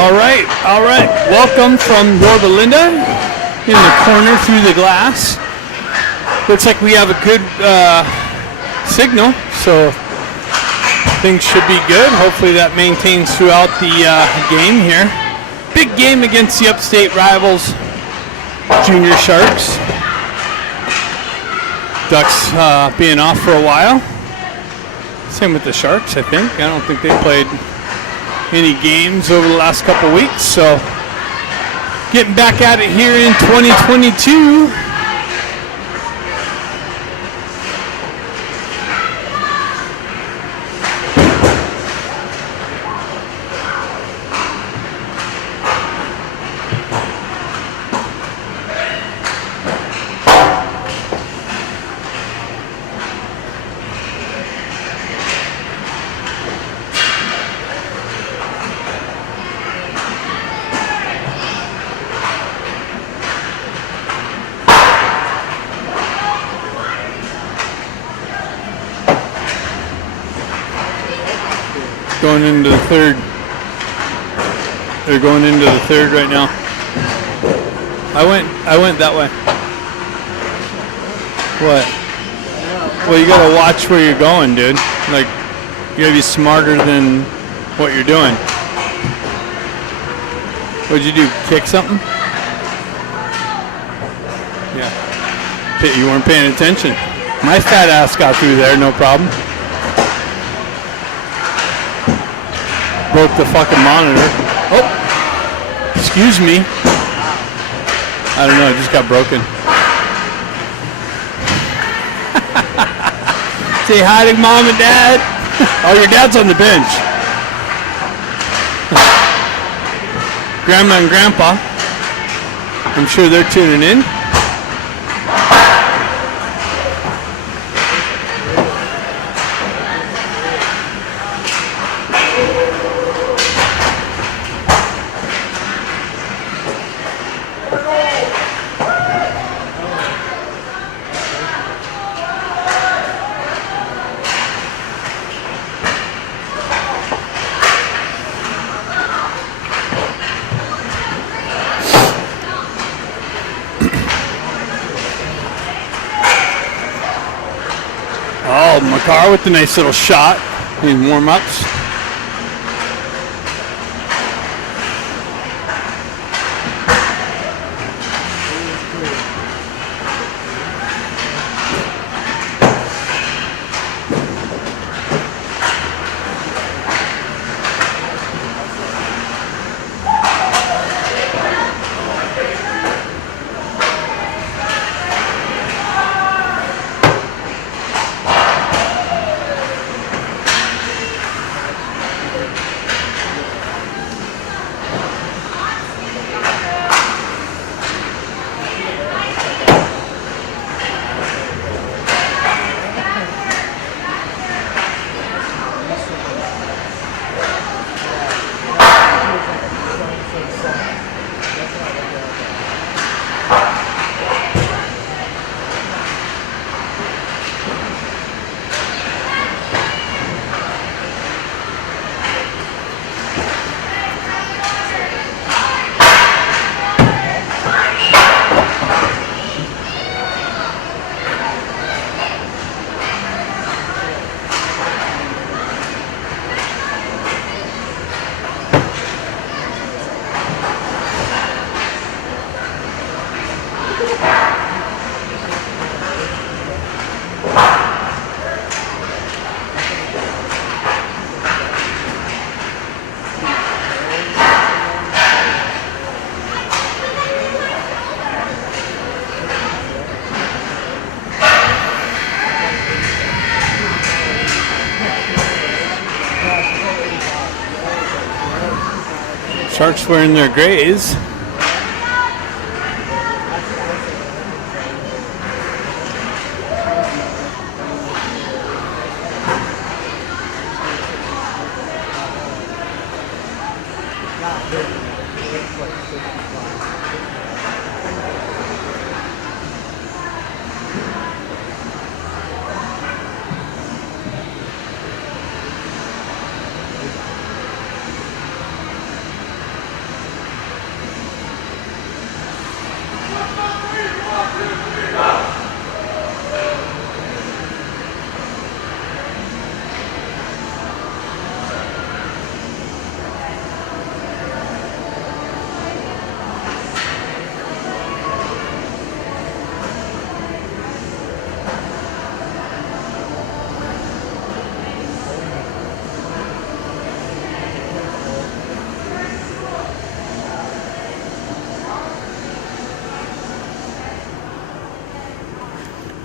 All right. Welcome from Yorba Linda in the corner through the glass. Looks like we have a good signal, so things should be good. Hopefully that maintains throughout the game here. Big game against the upstate rivals, Junior Sharks. Ducks being off for a while. Same with the Sharks, I think. I don't think they played any games over the last couple weeks, so getting back at it here in 2022. Going into the third. They're going into the third right now. I went that way. What? Well, you gotta watch where you're going, dude. Like, you gotta be smarter than what you're doing. What'd you do? Kick something? Yeah. You weren't paying attention. My fat ass got through there, no problem. Broke the fucking monitor. Oh, excuse me. I don't know, it just got broken. Say hi to mom and dad. Oh, your dad's on the bench. Grandma and grandpa. I'm sure they're tuning in. Makar with the nice little shot in warm-ups. Sharks wearing their grays.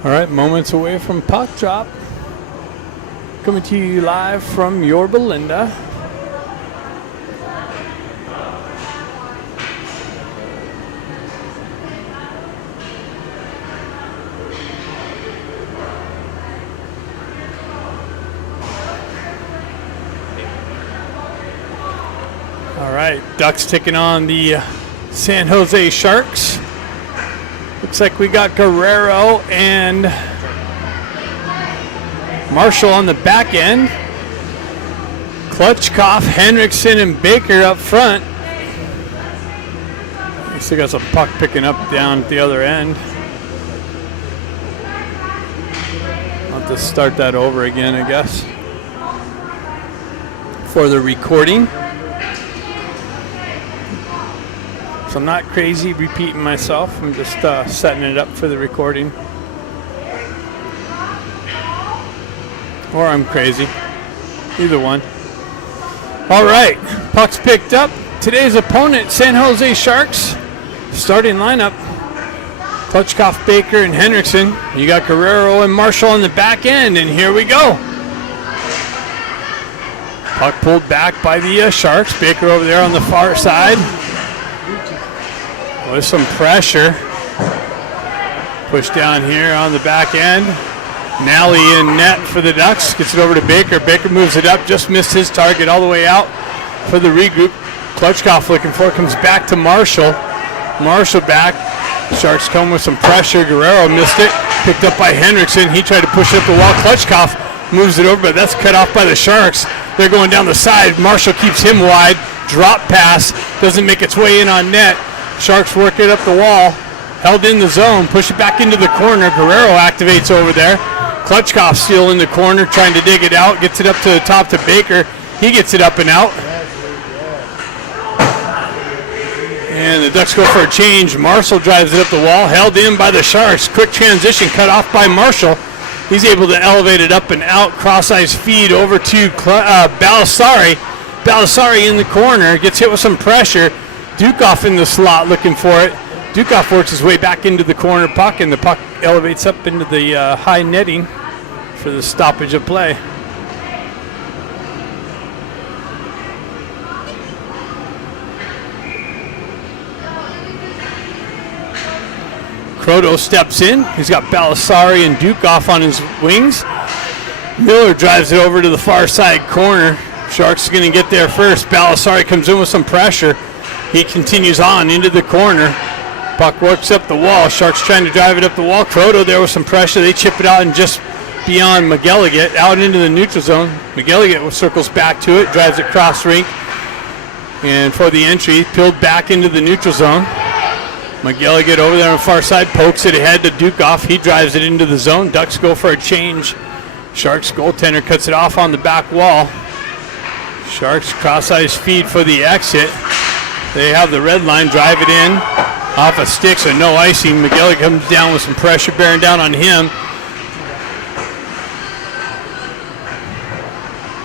All right, moments away from puck drop. Coming to you live from your Belinda. All right, Ducks taking on the San Jose Sharks. Looks like we got Guerrero and Marshall on the back end. Klutchkov, Henriksen, and Baker up front. We still got some puck picking up down at the other end. I'll have to start that over again, I guess, for the recording. So I'm not crazy repeating myself. I'm just setting it up for the recording. Or I'm crazy. Either one. All right. Puck's picked up. Today's opponent, San Jose Sharks. Starting lineup. Klutchkov, Baker, and Henriksen. You got Guerrero and Marshall on the back end. And here we go. Puck pulled back by the Sharks. Baker over there on the far side. With some pressure. Push down here on the back end. Nally in net for the Ducks. Gets it over to Baker. Baker moves it up. Just missed his target all the way out for the regroup. Klutchkov looking for it. Comes back to Marshall. Marshall back. Sharks come with some pressure. Guerrero missed it. Picked up by Henriksen. He tried to push it up the wall. Klutchkov moves it over, but that's cut off by the Sharks. They're going down the side. Marshall keeps him wide. Drop pass. Doesn't make its way in on net. Sharks work it up the wall, held in the zone, push it back into the corner. Guerrero activates over there. Klutchkov still in the corner, trying to dig it out. Gets it up to the top to Baker. He gets it up and out. And the Ducks go for a change. Marshall drives it up the wall, held in by the Sharks. Quick transition, cut off by Marshall. He's able to elevate it up and out. Cross-ice feed over to Balasari. Balasari in the corner, gets hit with some pressure. Dukov in the slot looking for it. Dukov works his way back into the corner puck, and the puck elevates up into the high netting for the stoppage of play. Kroto steps in. He's got Balasari and Dukov on his wings. Miller drives it over to the far side corner. Sharks are going to get there first. Balasari comes in with some pressure. He continues on into the corner. Puck works up the wall. Sharks trying to drive it up the wall. Kroto there with some pressure. They chip it out and just beyond McGilligan, out into the neutral zone. McGilligan circles back to it, drives it cross rink. And for the entry, peeled back into the neutral zone. McGilligan over there on the far side, pokes it ahead to Dukov. He drives it into the zone. Ducks go for a change. Sharks goaltender cuts it off on the back wall. Sharks cross-ice feed for the exit. They have the red line, drive it in. Off a stick, so no icing. McGilligan comes down with some pressure bearing down on him.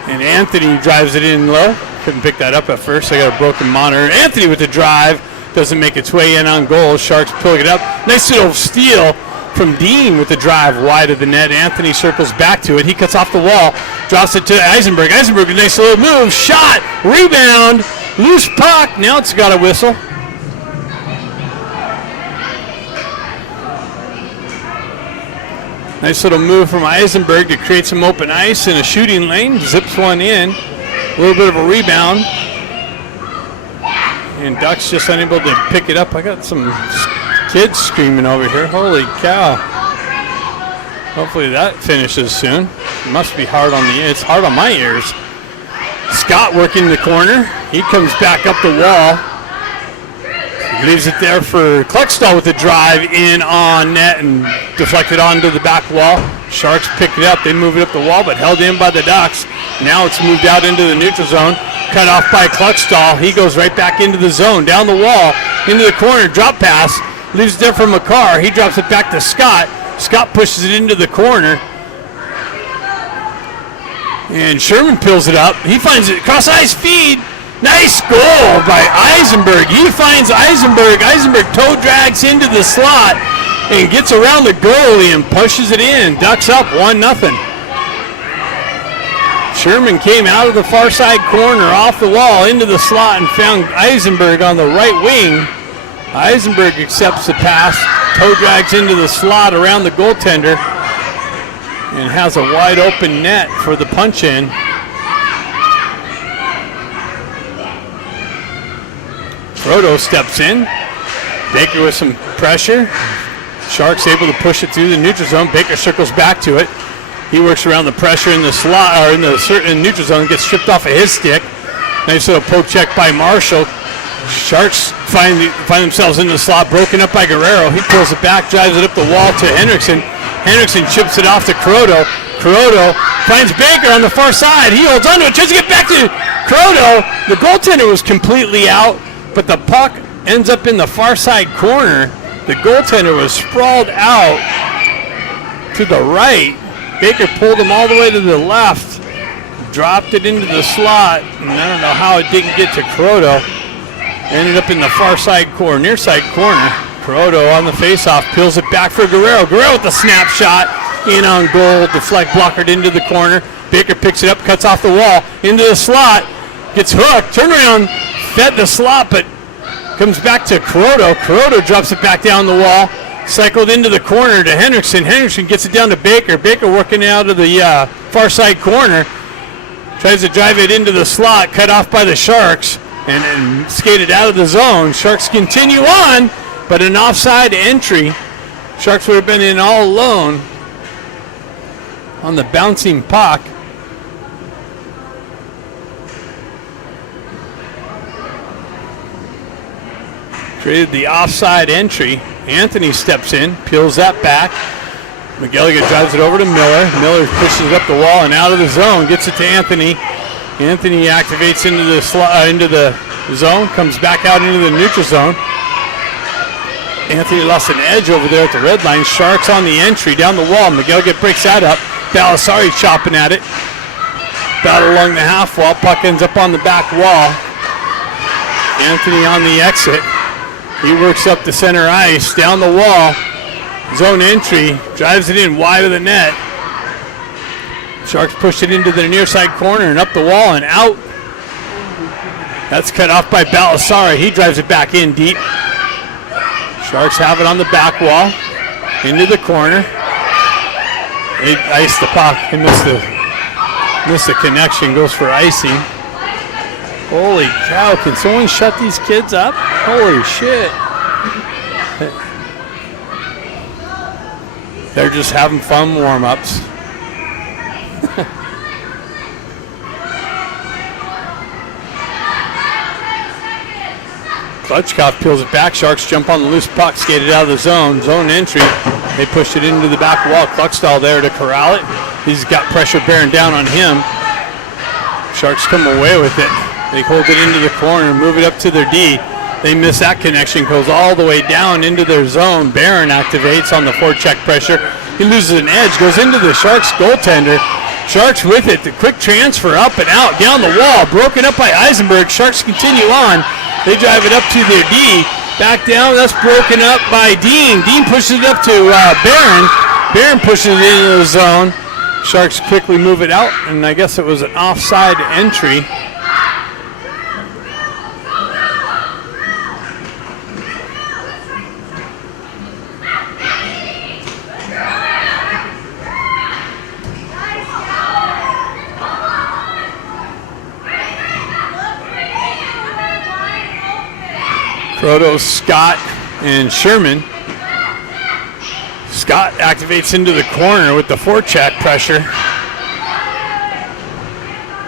And Anthony drives it in low. Couldn't pick that up at first. I got a broken monitor. Anthony with the drive. Doesn't make its way in on goal. Sharks pulling it up. Nice little steal from Dean with the drive wide of the net. Anthony circles back to it. He cuts off the wall. Drops it to Eisenberg. Eisenberg, a nice little move. Shot. Rebound. Loose puck. Now it's got a whistle. Nice little move from Eisenberg to create some open ice in a shooting lane. Zips one in. A little bit of a rebound. And Ducks just unable to pick it up. I got some kids screaming over here. Holy cow. Hopefully that finishes soon. It must be hard on the ears. It's hard on my ears. Scott working the corner. He comes back up the wall. He leaves it there for Cluckstall with the drive in on net and deflected onto the back wall. Sharks pick it up. They move it up the wall, but held in by the Ducks. Now it's moved out into the neutral zone. Cut off by Cluckstall. He goes right back into the zone, down the wall, into the corner, drop pass. Leaves it there for McCarr. He drops it back to Scott. Scott pushes it into the corner. And Sherman peels it up. He finds it. Cross-ice feed. Nice goal by Eisenberg. He finds Eisenberg. Eisenberg toe drags into the slot. and gets around the goalie and pushes it in. Ducks up 1-0. Sherman came out of the far side corner, off the wall, into the slot, and found Eisenberg on the right wing. Eisenberg accepts the pass, toe drags into the slot around the goaltender, and has a wide open net for the punch in. Croto steps in. Baker with some pressure. Sharks able to push it through the neutral zone. Baker circles back to it. He works around the pressure in the slot, or in the neutral zone, gets stripped off of his stick. Nice little poke check by Marshall. Sharks find themselves in the slot, broken up by Guerrero. He pulls it back, drives it up the wall to Hendrickson. Hendrickson chips it off to Croto. Croto finds Baker on the far side. He holds onto it, tries to get back to Croto. The goaltender was completely out, but the puck ends up in the far side corner. The goaltender was sprawled out to the right. Baker pulled him all the way to the left, dropped it into the slot, and I don't know how it didn't get to Croto. Ended up in the far side corner, near side corner. Croto on the faceoff, peels it back for Guerrero. Guerrero with the snapshot, in on goal, deflect blockered into the corner. Baker picks it up, cuts off the wall, into the slot, gets hooked, turn around, fed the slot, but comes back to Croto. Croto drops it back down the wall. Cycled into the corner to Hendrickson. Hendrickson gets it down to Baker. Baker working out of the far side corner. Tries to drive it into the slot, cut off by the Sharks, and skated out of the zone. Sharks continue on, but an offside entry. Sharks would have been in all alone on the bouncing puck. Created the offside entry. Anthony steps in, peels that back. McGilligan drives it over to Miller. Miller pushes it up the wall and out of the zone, gets it to Anthony. Anthony activates into the zone, comes back out into the neutral zone. Anthony lost an edge over there at the red line. Sharks on the entry down the wall. McGilligan breaks that up. Balasari chopping at it. Battle along the half wall. Puck ends up on the back wall. Anthony on the exit. He works up the center ice, down the wall, zone entry, drives it in wide of the net. Sharks push it into the near side corner and up the wall and out. That's cut off by Balasari. He drives it back in deep. Sharks have it on the back wall, into the corner. They ice the puck. He missed the connection, goes for icing. Holy cow, can someone shut these kids up? Holy shit. They're just having fun warm-ups. Klutchkov peels it back. Sharks jump on the loose puck, skated out of the zone. Zone entry. They pushed it into the back wall. Kluckstall there to corral it. He's got pressure bearing down on him. Sharks come away with it. They hold it into the corner, move it up to their D. They miss that connection, goes all the way down into their zone. Barron activates on the forecheck pressure. He loses an edge, goes into the Sharks goaltender. Sharks with it, the quick transfer up and out, down the wall, broken up by Eisenberg. Sharks continue on. They drive it up to their D. Back down, that's broken up by Dean. Dean pushes it up to Barron. Barron pushes it into the zone. Sharks quickly move it out, and I guess it was an offside entry. Croto, Scott, and Sherman. Scott activates into the corner with the forecheck pressure.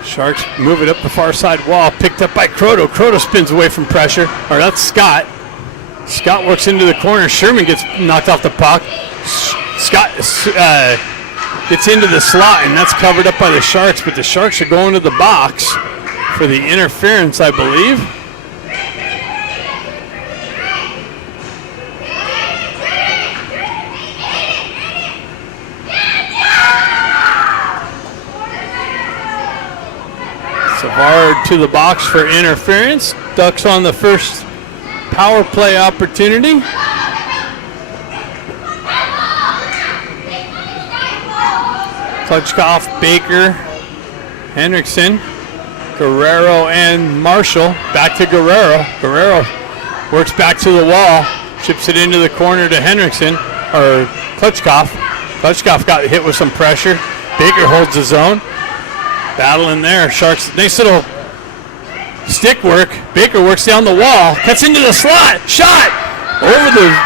Sharks move it up the far side wall, picked up by Croto. Croto spins away from pressure, or that's Scott. Scott works into the corner. Sherman gets knocked off the puck. Scott gets into the slot, and that's covered up by the Sharks, but the Sharks are going to the box for the interference, I believe. Savard to the box for interference. Ducks on the first power play opportunity. Klutchkoff, Baker, Hendrickson, Guerrero, and Marshall. Back to Guerrero. Guerrero works back to the wall, chips it into the corner to Hendrickson, or Klutchkoff. Klutchkoff got hit with some pressure. Baker holds the zone. Battle in there. Sharks, nice little stick work. Baker works down the wall, cuts into the slot, shot over the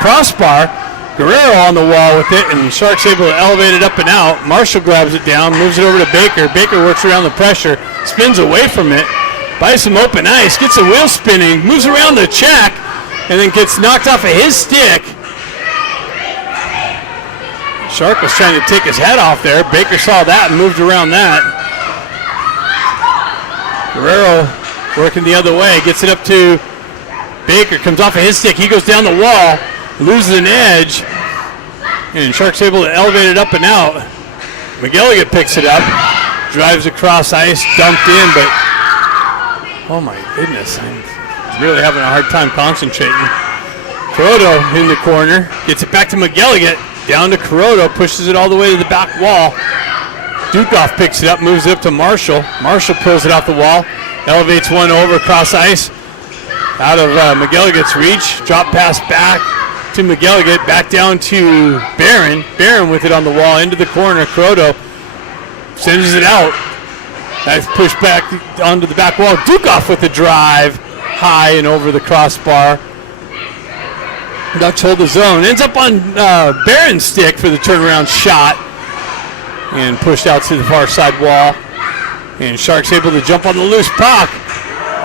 crossbar. Guerrero on the wall with it, and Sharks able to elevate it up and out. Marshall grabs it down, moves it over to Baker. Baker works around the pressure, spins away from it, buys some open ice, gets the wheel spinning, moves around the check, and then gets knocked off of his stick. Shark was trying to take his head off there. Baker saw that and moved around that. Guerrero working the other way, gets it up to Baker, comes off of his stick. He goes down the wall, loses an edge, and Shark's able to elevate it up and out. McGilligan picks it up, drives across ice, dumped in, but oh my goodness, I'm really having a hard time concentrating. Kuroda in the corner, gets it back to McGilligan, down to Kuroda, pushes it all the way to the back wall. Dukoff picks it up, moves it up to Marshall. Marshall pulls it off the wall, elevates one over across ice, out of McGilligan's reach, drop pass back to McGilligan, back down to Barron. Barron with it on the wall, into the corner. Kuroda sends it out. That's pushed back onto the back wall. Dukoff with the drive, high and over the crossbar. Ducks hold the zone. Ends up on Barron's stick for the turnaround shot, and pushed out to the far side wall. And Sharks able to jump on the loose puck.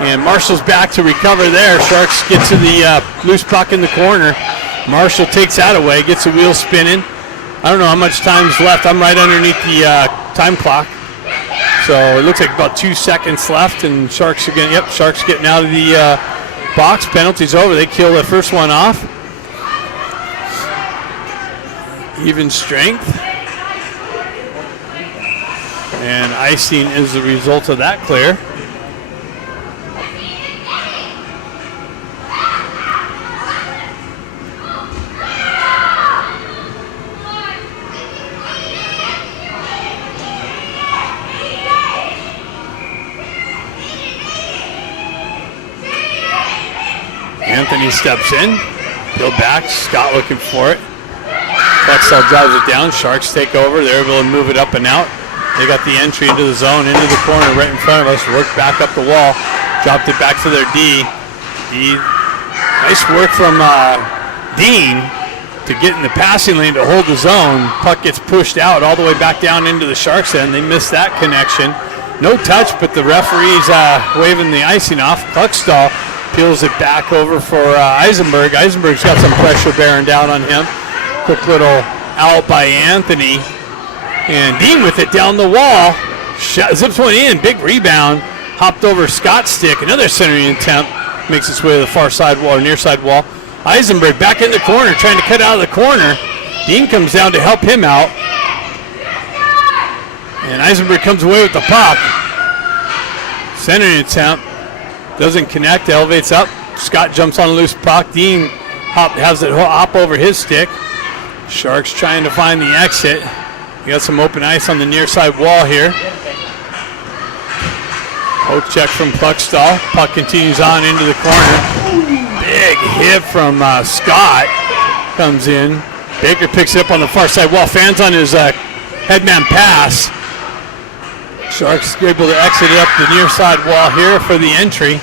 And Marshall's back to recover there. Sharks get to the loose puck in the corner. Marshall takes that away, gets the wheel spinning. I don't know how much time's left. I'm right underneath the time clock. So it looks like about 2 seconds left, and Sharks again. Yep, Sharks getting out of the box. Penalty's over. They kill the first one off. Even strength. And icing is the result of that clear. Anthony steps in, peel back, Scott looking for it. Flexstall drives it down, Sharks take over, they're able to move it up and out. They got the entry into the zone, into the corner right in front of us, worked back up the wall, dropped it back to their D. Nice work from Dean to get in the passing lane to hold the zone. Puck gets pushed out all the way back down into the Sharks end. They missed that connection. No touch, but the referee's waving the icing off. Flexstall peels it back over for Eisenberg. Eisenberg's got some pressure bearing down on him. Quick little out by Anthony. And Dean with it down the wall. Zips one in, big rebound. Hopped over Scott's stick. Another centering attempt. Makes its way to the far side wall, or near side wall. Eisenberg back in the corner, trying to cut out of the corner. Dean comes down to help him out. And Eisenberg comes away with the puck. Centering attempt. Doesn't connect, elevates up. Scott jumps on a loose puck. Dean has it hop over his stick. Sharks trying to find the exit. We got some open ice on the near side wall here. Poke check from Klutchkoff. Puck continues on into the corner. Big hit from Scott. Comes in. Baker picks it up on the far side wall. Fans on his headman pass. Sharks able to exit it up the near side wall here for the entry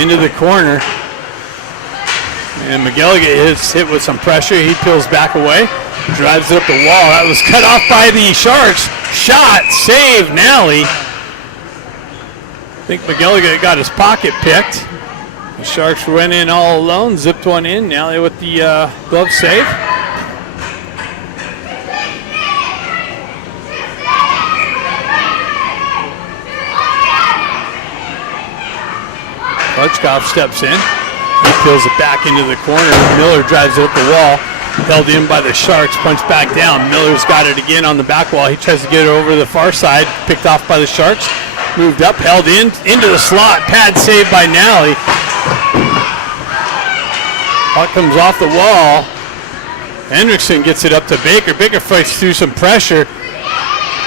into the corner. And McGilligan is hit with some pressure. He peels back away, drives it up the wall. That was cut off by the Sharks. Shot, save, Nally. I think McGilligan got his pocket picked. The Sharks went in all alone, zipped one in. Nally with the glove save. Klutchkoff steps in. He peels it back into the corner. Miller drives it up the wall. Held in by the Sharks. Punched back down. Miller's got it again on the back wall. He tries to get it over the far side. Picked off by the Sharks. Moved up. Held in. Into the slot. Pad saved by Nally. Puck comes off the wall. Hendrickson gets it up to Baker. Baker fights through some pressure.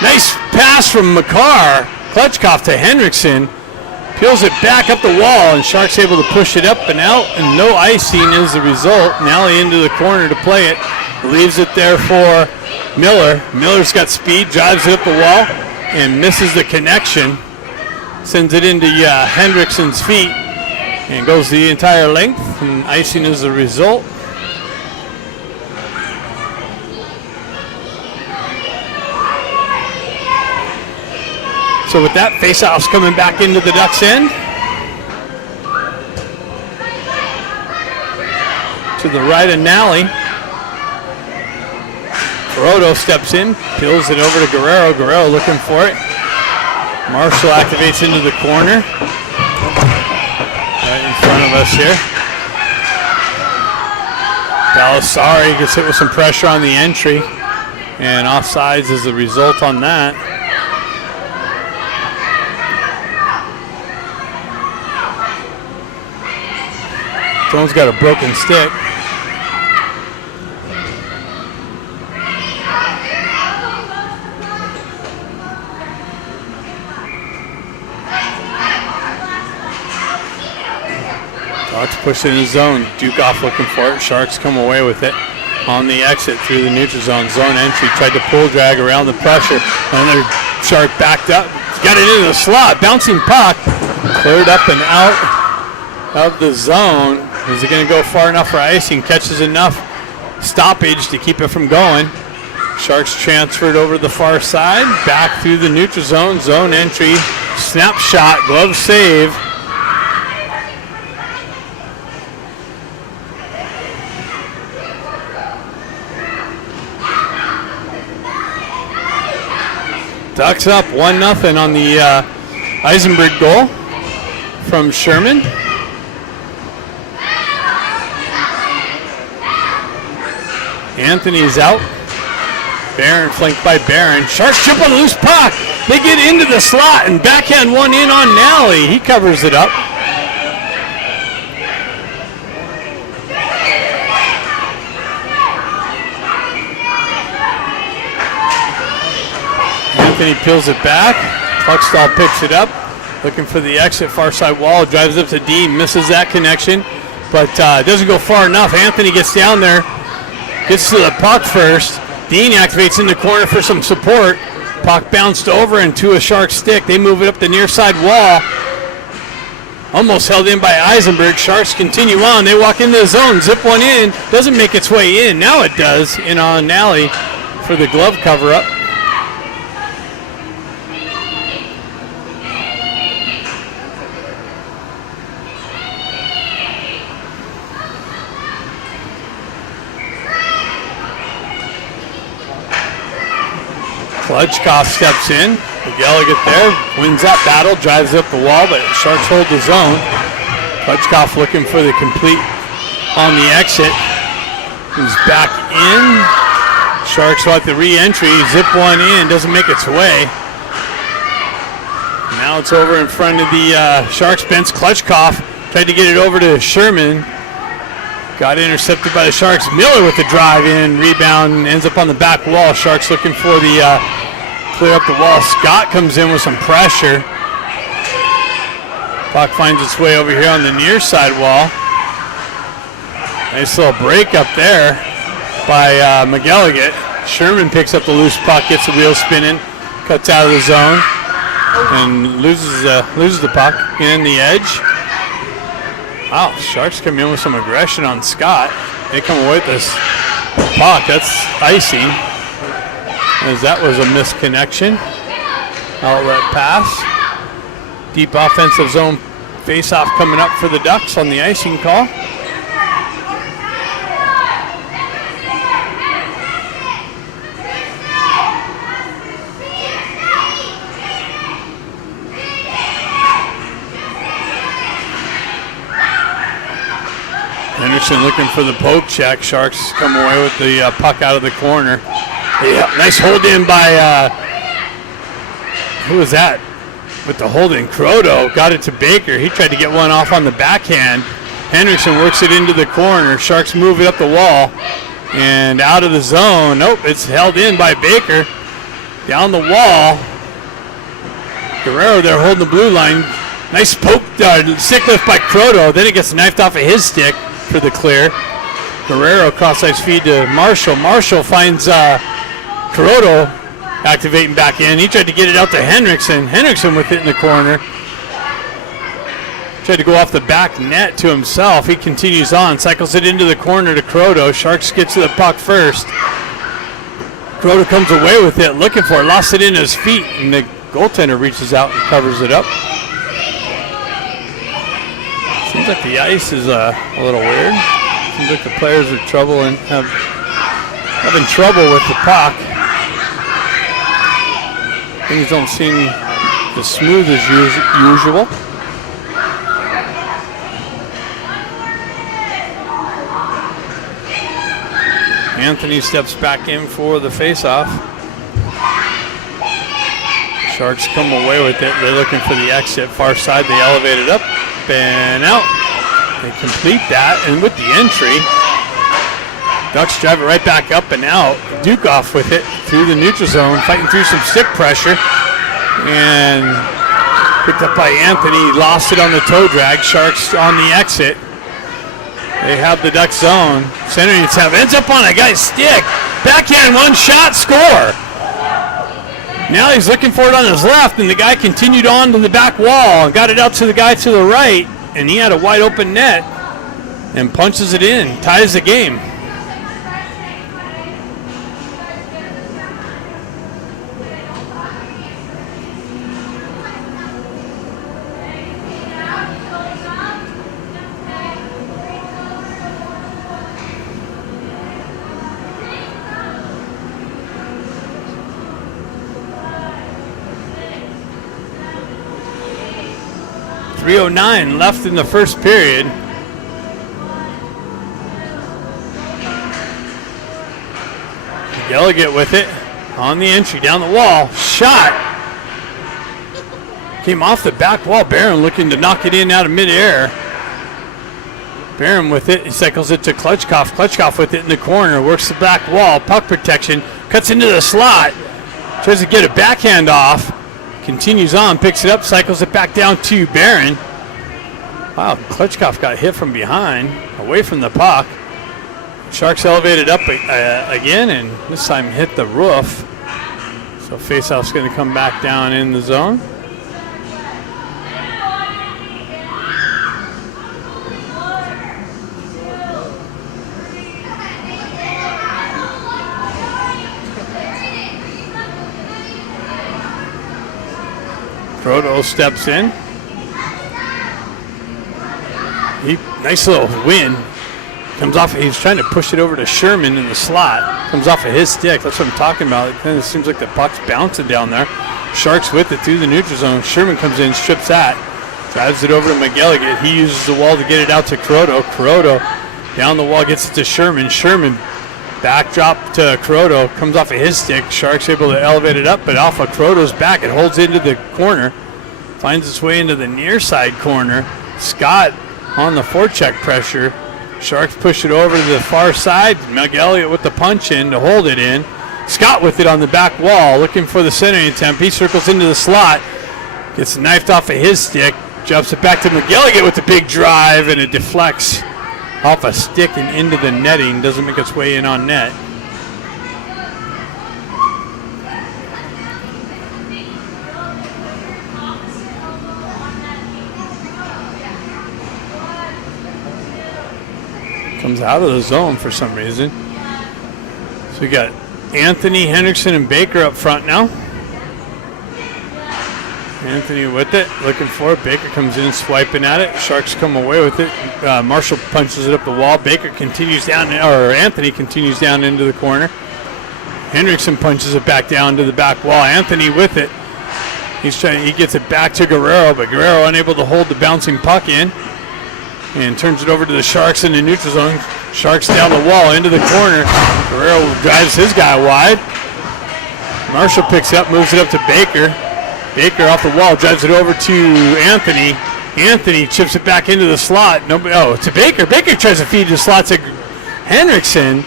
Nice pass from McCarr. Klutchkov to Hendrickson. Peels it back up the wall, and Sharks able to push it up and out, and no icing is the result. Nally into the corner to play it. Leaves it there for Miller. Miller's got speed, drives it up the wall, and misses the connection. Sends it into Hendrickson's feet, and goes the entire length, and icing is the result. So with that, face-off's coming back into the Ducks' end. To the right of Nally. Perodo steps in, peels it over to Guerrero. Guerrero looking for it. Marshall activates into the corner. Right in front of us here. Belisari gets hit with some pressure on the entry. And offsides is the result on that. Someone's got a broken stick. Ducks push in the zone. Dukoff looking for it. Sharks come away with it on the exit through the neutral zone. Zone entry. Tried to pull drag around the pressure. Another Shark backed up. Got it into the slot. Bouncing puck. Cleared up and out of the zone. Is it going to go far enough for icing? Catches enough stoppage to keep it from going. Sharks transferred over the far side. Back through the neutral zone. Zone entry. Snapshot. Glove save. Ducks up 1-0 on the Eisenberg goal from Sherman. Anthony's out. Barron flanked by Barron. Sharks chip on the loose puck. They get into the slot and backhand one in on Nally. He covers it up. Anthony peels it back. Puckstall picks it up. Looking for the exit, far side wall. Drives up to Dean. Misses that connection. But doesn't go far enough. Anthony gets down there. Gets to the puck first. Dean activates in the corner for some support. Puck bounced over into a Shark stick. They move it up the near side wall. Almost held in by Eisenberg. Sharks continue on. They walk into the zone. Zip one in. Doesn't make its way in. Now it does. In on Nally for the glove cover up. Klutchkov steps in. McGilligan there, wins that battle, drives up the wall, but Sharks hold the zone. Klutchkov looking for the complete on the exit. He's back in. Sharks want the re-entry, zip one in, doesn't make its way. Now it's over in front of the Sharks bench. Klutchkov tried to get it over to Sherman. Got intercepted by the Sharks. Miller with the drive in, rebound, ends up on the back wall. Sharks looking for the clear up the wall. Scott comes in with some pressure. Puck finds its way over here on the near side wall. Nice little break up there by McGilligan. Sherman picks up the loose puck, gets the wheel spinning, cuts out of the zone, and loses the puck in the edge. Wow, Sharks come in with some aggression on Scott. They come away with this puck. That's icing, as that was a misconnection. Outlet pass. Deep offensive zone face-off coming up for the Ducks on the icing call. Henderson looking for the poke check. Sharks come away with the puck out of the corner. Yeah, nice hold in by, who was that? With the hold in, Croto got it to Baker. He tried to get one off on the backhand. Henderson works it into the corner. Sharks move it up the wall and out of the zone. Nope, it's held in by Baker. Down the wall. Guerrero there holding the blue line. Nice poke, stick lift by Croto. Then it gets knifed off of his stick for the clear. Guerrero cross-ice feed to Marshall. Marshall finds Croto activating back in. He tried to get it out to Henriksen. Henriksen with it in the corner. Tried to go off the back net to himself. He continues on, cycles it into the corner to Croto. Sharks get to the puck first. Croto comes away with it, looking for it, lost it in his feet, and the goaltender reaches out and covers it up. Seems like the ice is a little weird. Seems like the players are having trouble with the puck. Things don't seem as smooth as usual. Anthony steps back in for the face-off. Sharks come away with it. They're looking for the exit. Far side, they elevate it up and out. They complete that, and with the entry, Ducks drive it right back up and out. Dukoff with it through the neutral zone, fighting through some stick pressure, and picked up by Anthony. Lost it on the toe drag. Sharks on the exit. They have the Ducks zone. Center needs to have, ends up on a guy's stick. Backhand, one shot, score. Now he's looking for it on his left, and the guy continued on to the back wall and got it out to the guy to the right, and he had a wide open net and punches it in, ties the game. .309 left in the first period. Delegate with it on the entry, down the wall. Shot. Came off the back wall. Barron looking to knock it in out of midair. Barron with it. He cycles it to Klutchkov. Klutchkov with it in the corner. Works the back wall. Puck protection. Cuts into the slot. Tries to get a backhand off. Continues on, picks it up, cycles it back down to Barron. Wow, Klutchkov got hit from behind, away from the puck. Sharks elevated up again, and this time hit the roof. So faceoff's going to come back down in the zone. Croto steps in. Nice little win. Comes off, he's trying to push it over to Sherman in the slot. Comes off of his stick. That's what I'm talking about. It kind of seems like the puck's bouncing down there. Sharks with it through the neutral zone. Sherman comes in, strips that. Drives it over to McGilligan. He uses the wall to get it out to Croto. Croto down the wall, gets it to Sherman. Sherman backdrop to Croto. Comes off of his stick. Sharks able to elevate it up, but off of Croto's back, it holds into the corner. Finds its way into the near side corner. Scott on the forecheck pressure. Sharks push it over to the far side. McElliott with the punch in to hold it in. Scott with it on the back wall, looking for the centering attempt. He circles into the slot. Gets knifed off of his stick. Jumps it back to McElliott with the big drive, and it deflects off a stick and into the netting. Doesn't make its way in on net. Comes out of the zone for some reason. So we got Anthony, Henriksen, and Baker up front now. Anthony with it, looking for it. Baker comes in, swiping at it. Sharks come away with it. Marshall punches it up the wall. Baker continues down, or Anthony continues down into the corner. Henriksen punches it back down to the back wall. Anthony with it. He gets it back to Guerrero, but Guerrero unable to hold the bouncing puck in. And turns it over to the Sharks in the neutral zone. Sharks down the wall into the corner. Guerrero drives his guy wide. Marshall picks it up, moves it up to Baker. Baker off the wall, drives it over to Anthony. Anthony chips it back into the slot. To Baker. Baker tries to feed the slot to Henriksen.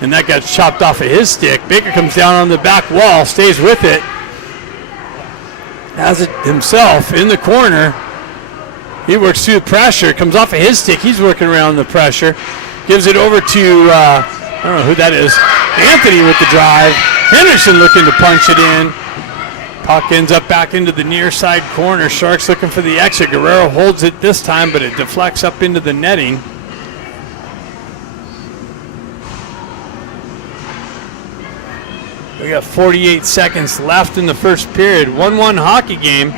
and that got chopped off of his stick. Baker comes down on the back wall, stays with it, has it himself in the corner. He works through the pressure, comes off of his stick. He's working around the pressure. Gives it over to, I don't know who that is, Anthony with the drive. Henderson looking to punch it in. Puck ends up back into the near side corner. Sharks looking for the exit. Guerrero holds it this time, but it deflects up into the netting. We got 48 seconds left in the first period. 1-1 hockey game.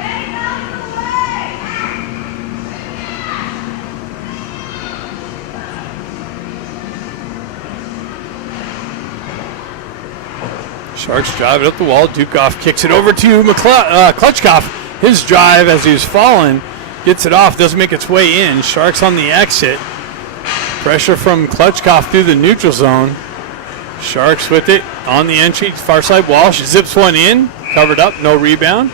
Sharks drive it up the wall. Dukoff kicks it over to Klutchkov. His drive as he's falling, gets it off, doesn't make its way in. Sharks on the exit. Pressure from Klutchkov through the neutral zone. Sharks with it on the entry, far side wall. She zips one in, covered up, no rebound.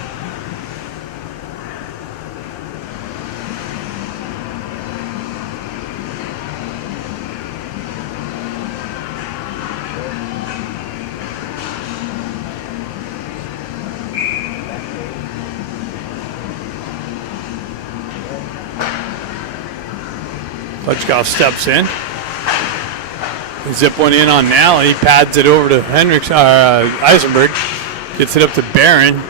Klutchkov steps in. Zip one in on Nally. Pads it over to Eisenberg. Gets it up to Barron.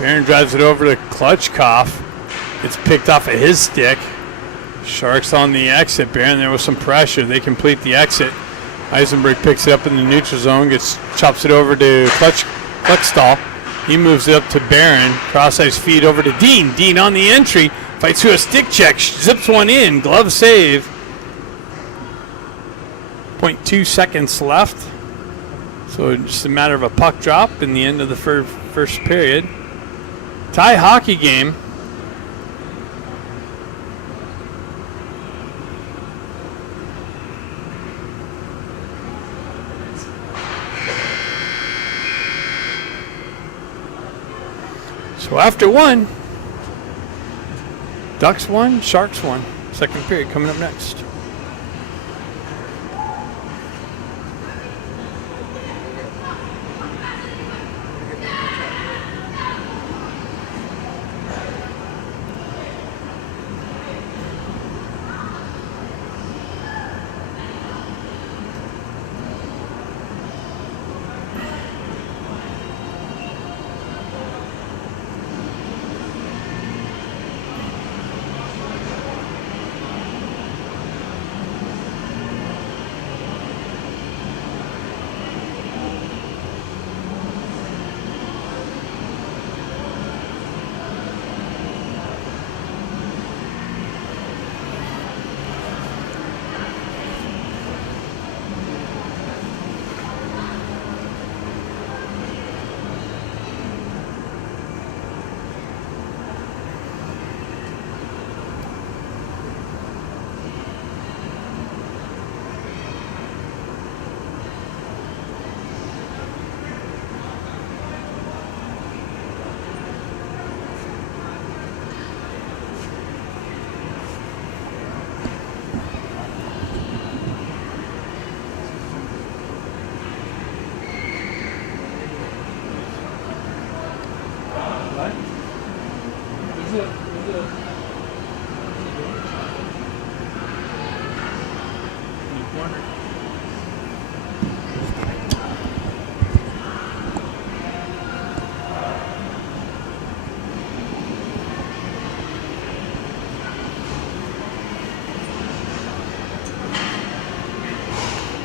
Barron drives it over to Klutchkov. It's picked off of his stick. Sharks on the exit. Barron, there was some pressure. They complete the exit. Eisenberg picks it up in the neutral zone. Chops it over to Klutchstall. He moves it up to Barron. Cross-ice feed over to Dean. Dean on the entry. Fights through a stick check. Zips one in. Glove save. 0.2 seconds left. So just a matter of a puck drop in the end of the first period. Tie hockey game. So after one, Ducks won, Sharks won. Second period coming up next.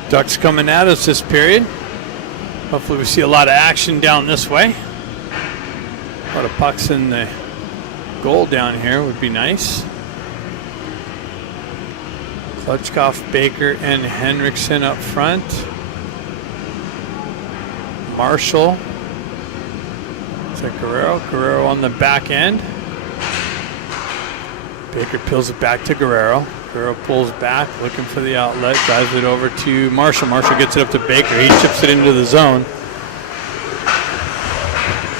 Ducks coming at us this period. Hopefully we see a lot of action down this way. A lot of pucks in the goal down here would be nice. Klutchkov, Baker, and Henriksen up front. Marshall. Is that Guerrero? Guerrero on the back end. Baker peels it back to Guerrero. Guerrero pulls back, looking for the outlet, drives it over to Marshall. Marshall gets it up to Baker. He chips it into the zone.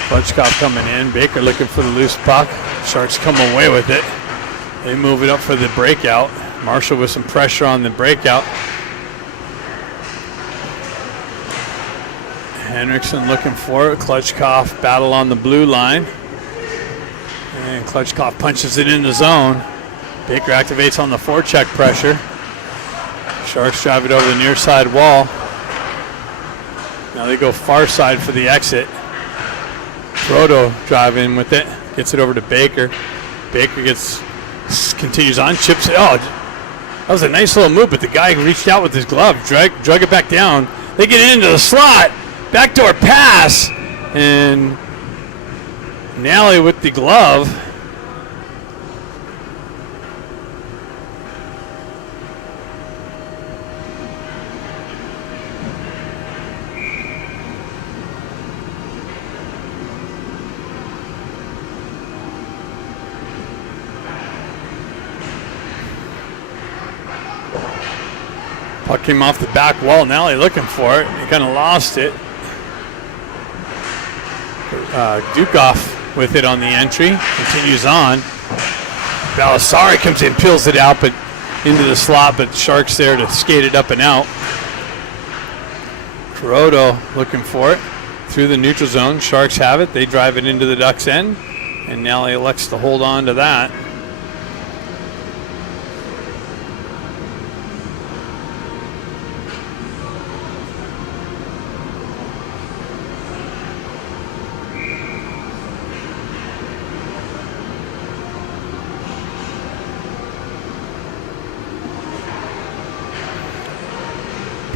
Klutchkov coming in. Baker looking for the loose puck. Sharks come away with it. They move it up for the breakout. Marshall with some pressure on the breakout. Henriksen looking for it. Klutchkov battle on the blue line. And Klutchkov punches it in the zone. Baker activates on the forecheck pressure. Sharks drive it over the near side wall. Now they go far side for the exit. Proto drive in with it. Gets it over to Baker. Baker continues on, chips it. Oh, that was a nice little move, but the guy reached out with his glove, drug it back down. They get it into the slot. Backdoor pass. And Nally with the glove. Puck came off the back wall. Nally looking for it. He kind of lost it. Dukov with it on the entry. Continues on. Balasari comes in, peels it out, but into the slot, but Sharks there to skate it up and out. Kuroto looking for it. Through the neutral zone. Sharks have it. They drive it into the Ducks' end. And Nally elects to hold on to that.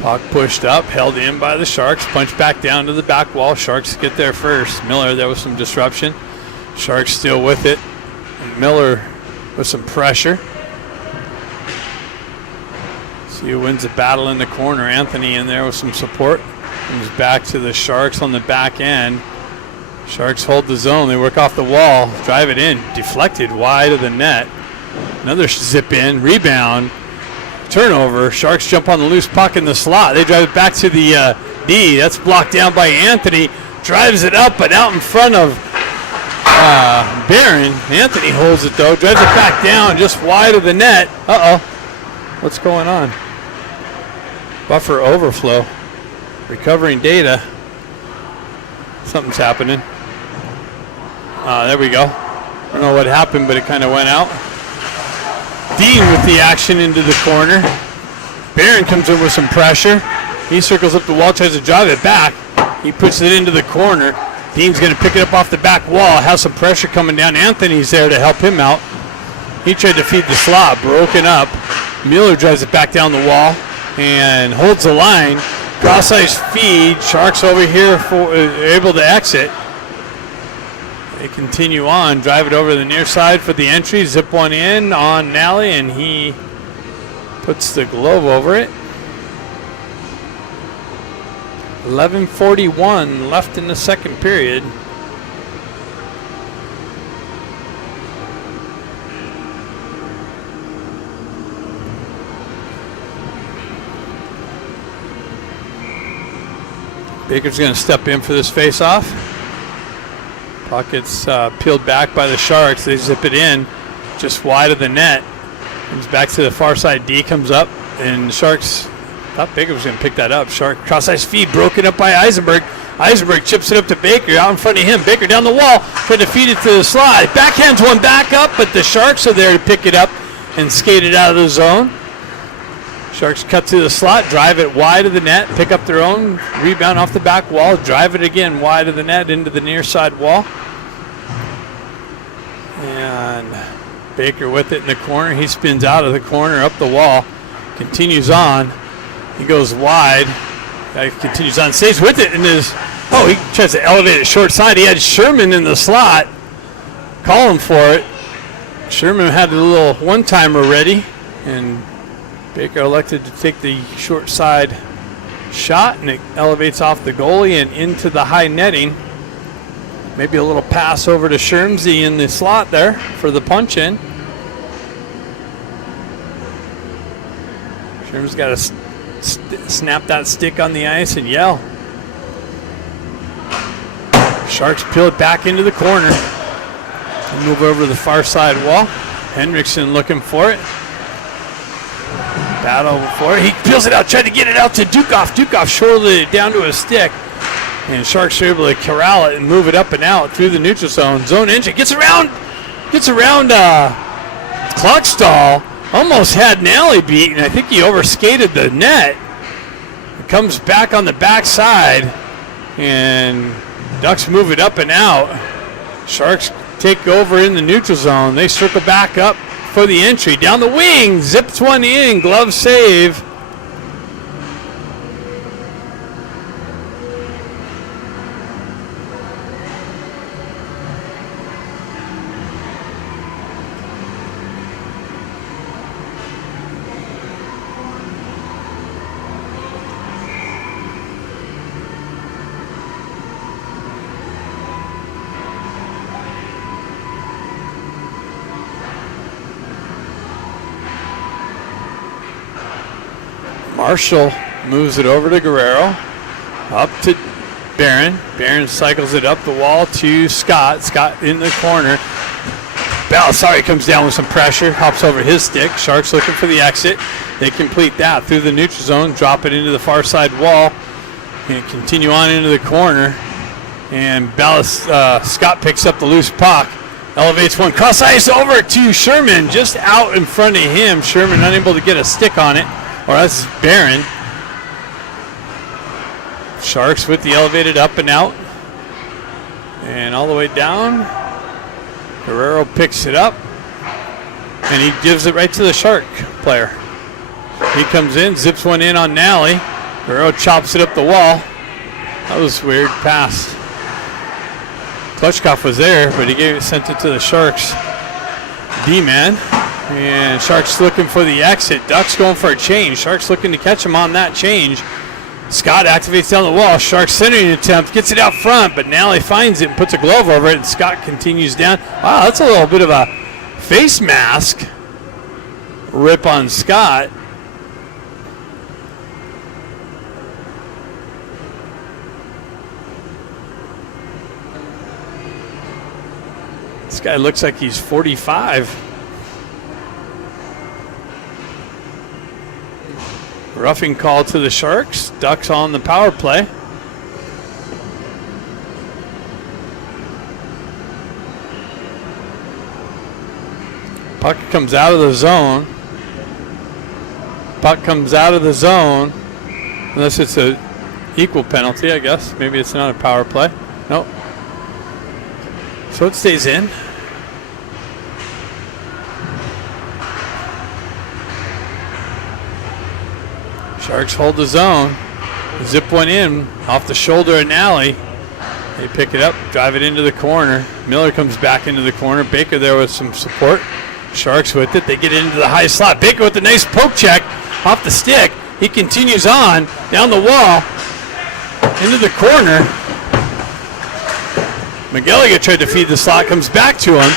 Puck pushed up, held in by the Sharks, punched back down to the back wall. Sharks get there first. Miller, there was some disruption. Sharks still with it. And Miller with some pressure. See who wins the battle in the corner. Anthony in there with some support. Comes back to the Sharks on the back end. Sharks hold the zone. They work off the wall, drive it in. Deflected wide of the net. Another zip in, rebound. Turnover. Sharks jump on the loose puck in the slot. They drive it back to the D. That's blocked down by Anthony. Drives it up, but out in front of Barron. Anthony holds it, though. Drives it back down just wide of the net. Uh-oh. What's going on? Buffer overflow. Recovering data. Something's happening. There we go. I don't know what happened, but it kind of went out. Dean with the action into the corner. Barron comes in with some pressure. He circles up the wall, tries to drive it back. He puts it into the corner. Dean's going to pick it up off the back wall. Has some pressure coming down. Anthony's there to help him out. He tried to feed the slot, broken up. Miller drives it back down the wall and holds the line. Cross-ice feed. Sharks over here able to exit. They continue on, drive it over the near side for the entry, zip one in on Nally, and he puts the glove over it. 11:41 left in the second period. Baker's going to step in for this face-off. Puck gets peeled back by the Sharks. They zip it in just wide of the net. Comes back to the far side. D comes up, and the Sharks thought Baker was going to pick that up. Shark cross-ice feed broken up by Eisenberg. Eisenberg chips it up to Baker out in front of him. Baker down the wall, trying to feed it to the slide. Backhands one back up, but the Sharks are there to pick it up and skate it out of the zone. Sharks cut to the slot, drive it wide of the net, pick up their own, rebound off the back wall, drive it again wide of the net into the near side wall. And Baker with it in the corner. He spins out of the corner, up the wall, continues on. He goes wide. Continues on, stays with it, and he tries to elevate it short side. He had Sherman in the slot, calling for it. Sherman had a little one-timer ready, and Baker elected to take the short side shot, and it elevates off the goalie and into the high netting. Maybe a little pass over to Shermsy in the slot there for the punch-in. Sherm's got to snap that stick on the ice and yell. Sharks peel it back into the corner. And move over to the far side wall. Henriksen looking for it. Battle for it. He peels it out, tried to get it out to Dukov. Dukov shouldered it down to his stick. And Sharks are able to corral it and move it up and out through the neutral zone. Zone entry gets around Cluckstall. Almost had Nally beat, and I think he overskated the net. It comes back on the backside, and Ducks move it up and out. Sharks take over in the neutral zone. They circle back up for the entry. Down the wing, zips one in, glove save. Marshall moves it over to Guerrero. Up to Barron. Barron cycles it up the wall to Scott. Scott in the corner. Balisari comes down with some pressure. Hops over his stick. Sharks looking for the exit. They complete that through the neutral zone. Drop it into the far side wall. And continue on into the corner. And Scott picks up the loose puck. Elevates one. Cross ice over to Sherman. Just out in front of him. Sherman unable to get a stick on it. Or that's Barron. Sharks with the elevated up and out. And all the way down. Guerrero picks it up. And he gives it right to the Shark player. He comes in, zips one in on Nally. Guerrero chops it up the wall. That was weird pass. Klutchkov was there, but he sent it to the Sharks D-man. And Sharks looking for the exit. Ducks going for a change. Sharks looking to catch him on that change. Scott activates down the wall. Sharks centering attempt. Gets it out front, but Nally finds it and puts a glove over it, and Scott continues down. Wow, that's a little bit of a face mask rip on Scott. This guy looks like he's 45. Roughing call to the Sharks. Ducks on the power play. Puck comes out of the zone. Puck comes out of the zone. Unless it's a equal penalty, I guess. Maybe it's not a power play. Nope. So it stays in. Sharks hold the zone. Zip one in off the shoulder of Nally. They pick it up, drive it into the corner. Miller comes back into the corner. Baker there with some support. Sharks with it. They get it into the high slot. Baker with a nice poke check off the stick. He continues on down the wall into the corner. McGilligan tried to feed the slot. Comes back to him.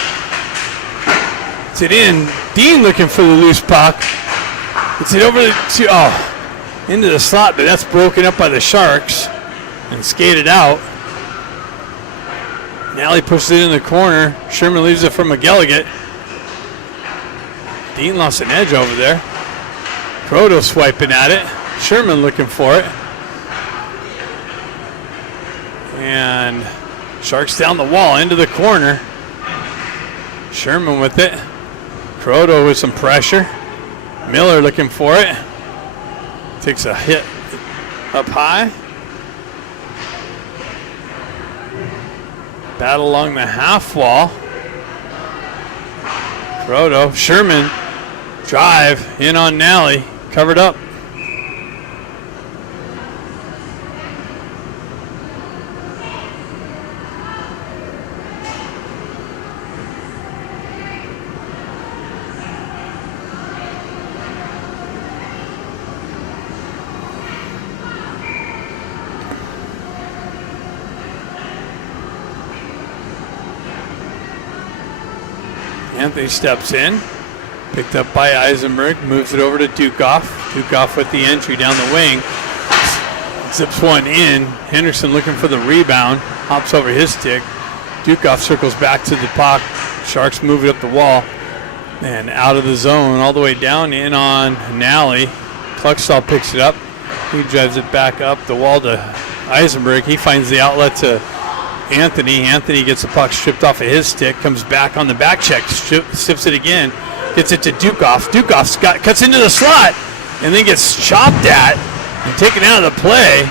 It's it in. Dean looking for the loose puck. It's it over to into the slot, but that's broken up by the Sharks and skated out. Nally pushes it in the corner. Sherman leaves it for McGilligan. Dean lost an edge over there. Croto swiping at it. Sherman looking for it. And Sharks down the wall into the corner. Sherman with it. Croto with some pressure. Miller looking for it. Takes a hit up high. Battle along the half wall. Croto, Sherman, drive in on Nally, covered up. Anthony steps in, picked up by Eisenberg, moves it over to Dukoff. Dukoff with the entry down the wing, zips one in. Henderson looking for the rebound, hops over his stick. Dukoff circles back to the puck. Sharks move it up the wall and out of the zone all the way down in on Nally. Cluckstall picks it up. He drives it back up the wall to Eisenberg. He finds the outlet to Anthony. Anthony gets the puck stripped off of his stick, comes back on the back check, stiffs it again, gets it to Dukoff. Dukoff cuts into the slot and then gets chopped at and taken out of the play.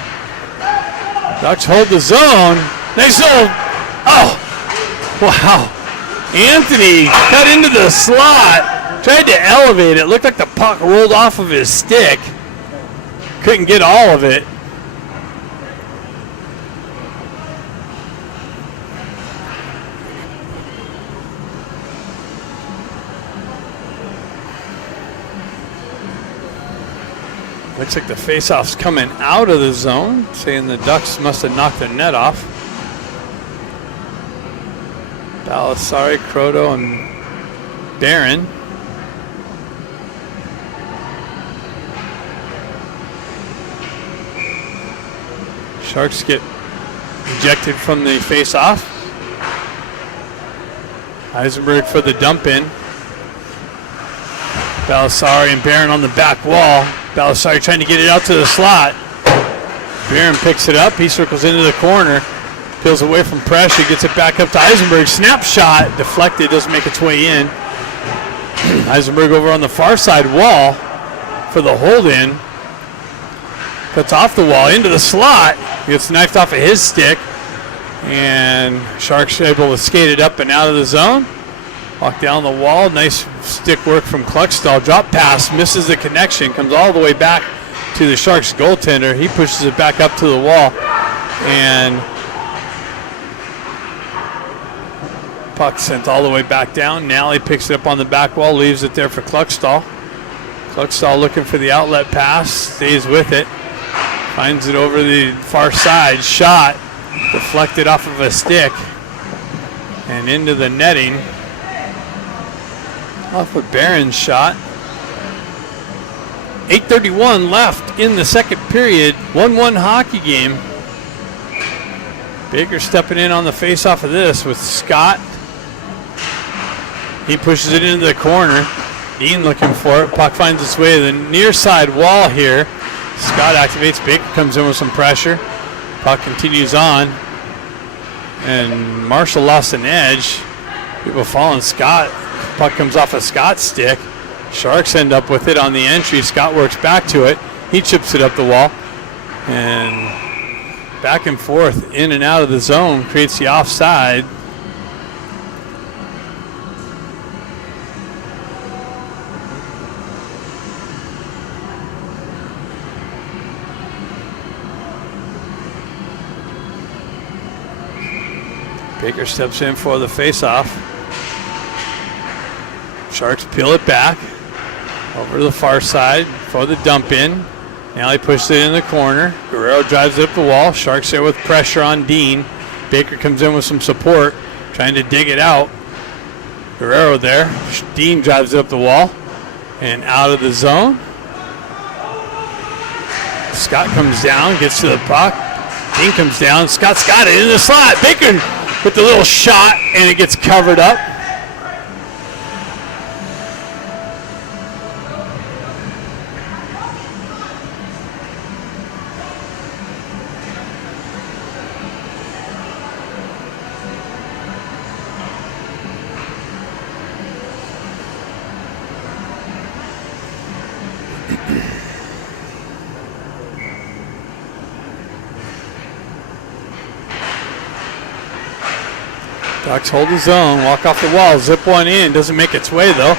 Ducks hold the zone. Nice little, oh, wow. Anthony cut into the slot, tried to elevate it. Looked like the puck rolled off of his stick. Couldn't get all of it. Looks like the faceoff's coming out of the zone, saying the Ducks must have knocked the net off. Balasari, Croto, and Barron. Sharks get ejected from the faceoff. Eisenberg for the dump in. Balasari and Barron on the back wall. Balasari trying to get it out to the slot. Barron picks it up. He circles into the corner. Peels away from pressure. Gets it back up to Eisenberg. Snap shot. Deflected. Doesn't make its way in. Eisenberg over on the far side wall for the hold-in. Cuts off the wall into the slot. Gets knifed off of his stick. And Sharks able to skate it up and out of the zone. Walk down the wall. Nice stick work from Kluckstall. Drop pass. Misses the connection. Comes all the way back to the Sharks goaltender. He pushes it back up to the wall. And puck sent all the way back down. Nally picks it up on the back wall. Leaves it there for Kluckstall. Kluckstall looking for the outlet pass. Stays with it. Finds it over the far side. Shot. Deflected off of a stick. And into the netting. Off of Barron's shot. 8:31 left in the second period. 1-1 hockey game. Baker stepping in on the face-off of this with Scott. He pushes it into the corner. Dean looking for it. Puck finds its way to the near side wall here. Scott activates. Baker comes in with some pressure. Puck continues on. And Marshall lost an edge. People following Scott. Puck comes off of Scott's stick. Sharks end up with it on the entry. Scott works back to it. He chips it up the wall. And back and forth, in and out of the zone, creates the offside. Baker steps in for the face-off. Sharks peel it back over to the far side for the dump in. Now he pushes it in the corner. Guerrero drives it up the wall. Sharks there with pressure on Dean. Baker comes in with some support, trying to dig it out. Guerrero there. Dean drives it up the wall and out of the zone. Scott comes down, gets to the puck. Dean comes down. Scott's got it in the slot. Baker with the little shot, and it gets covered up. Ducks hold the zone, walk off the wall, zip one in. Doesn't make its way though.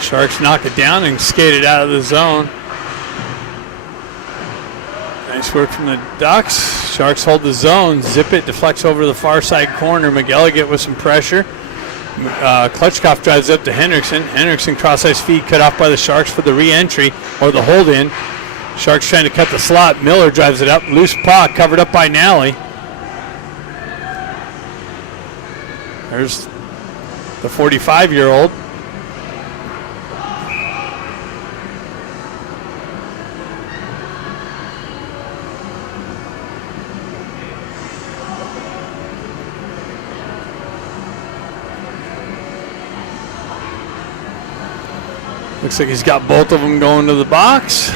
Sharks knock it down and skate it out of the zone. Nice work from the Ducks. Sharks hold the zone, zip it, deflects over to the far side corner. McGilligan with some pressure. Klutchkov drives up to Henriksen. Henriksen cross-ice feed cut off by the Sharks for the re-entry or the hold-in. Sharks trying to cut the slot. Miller drives it up. Loose puck covered up by Nally. There's the 45-year-old. Looks like he's got both of them going to the box.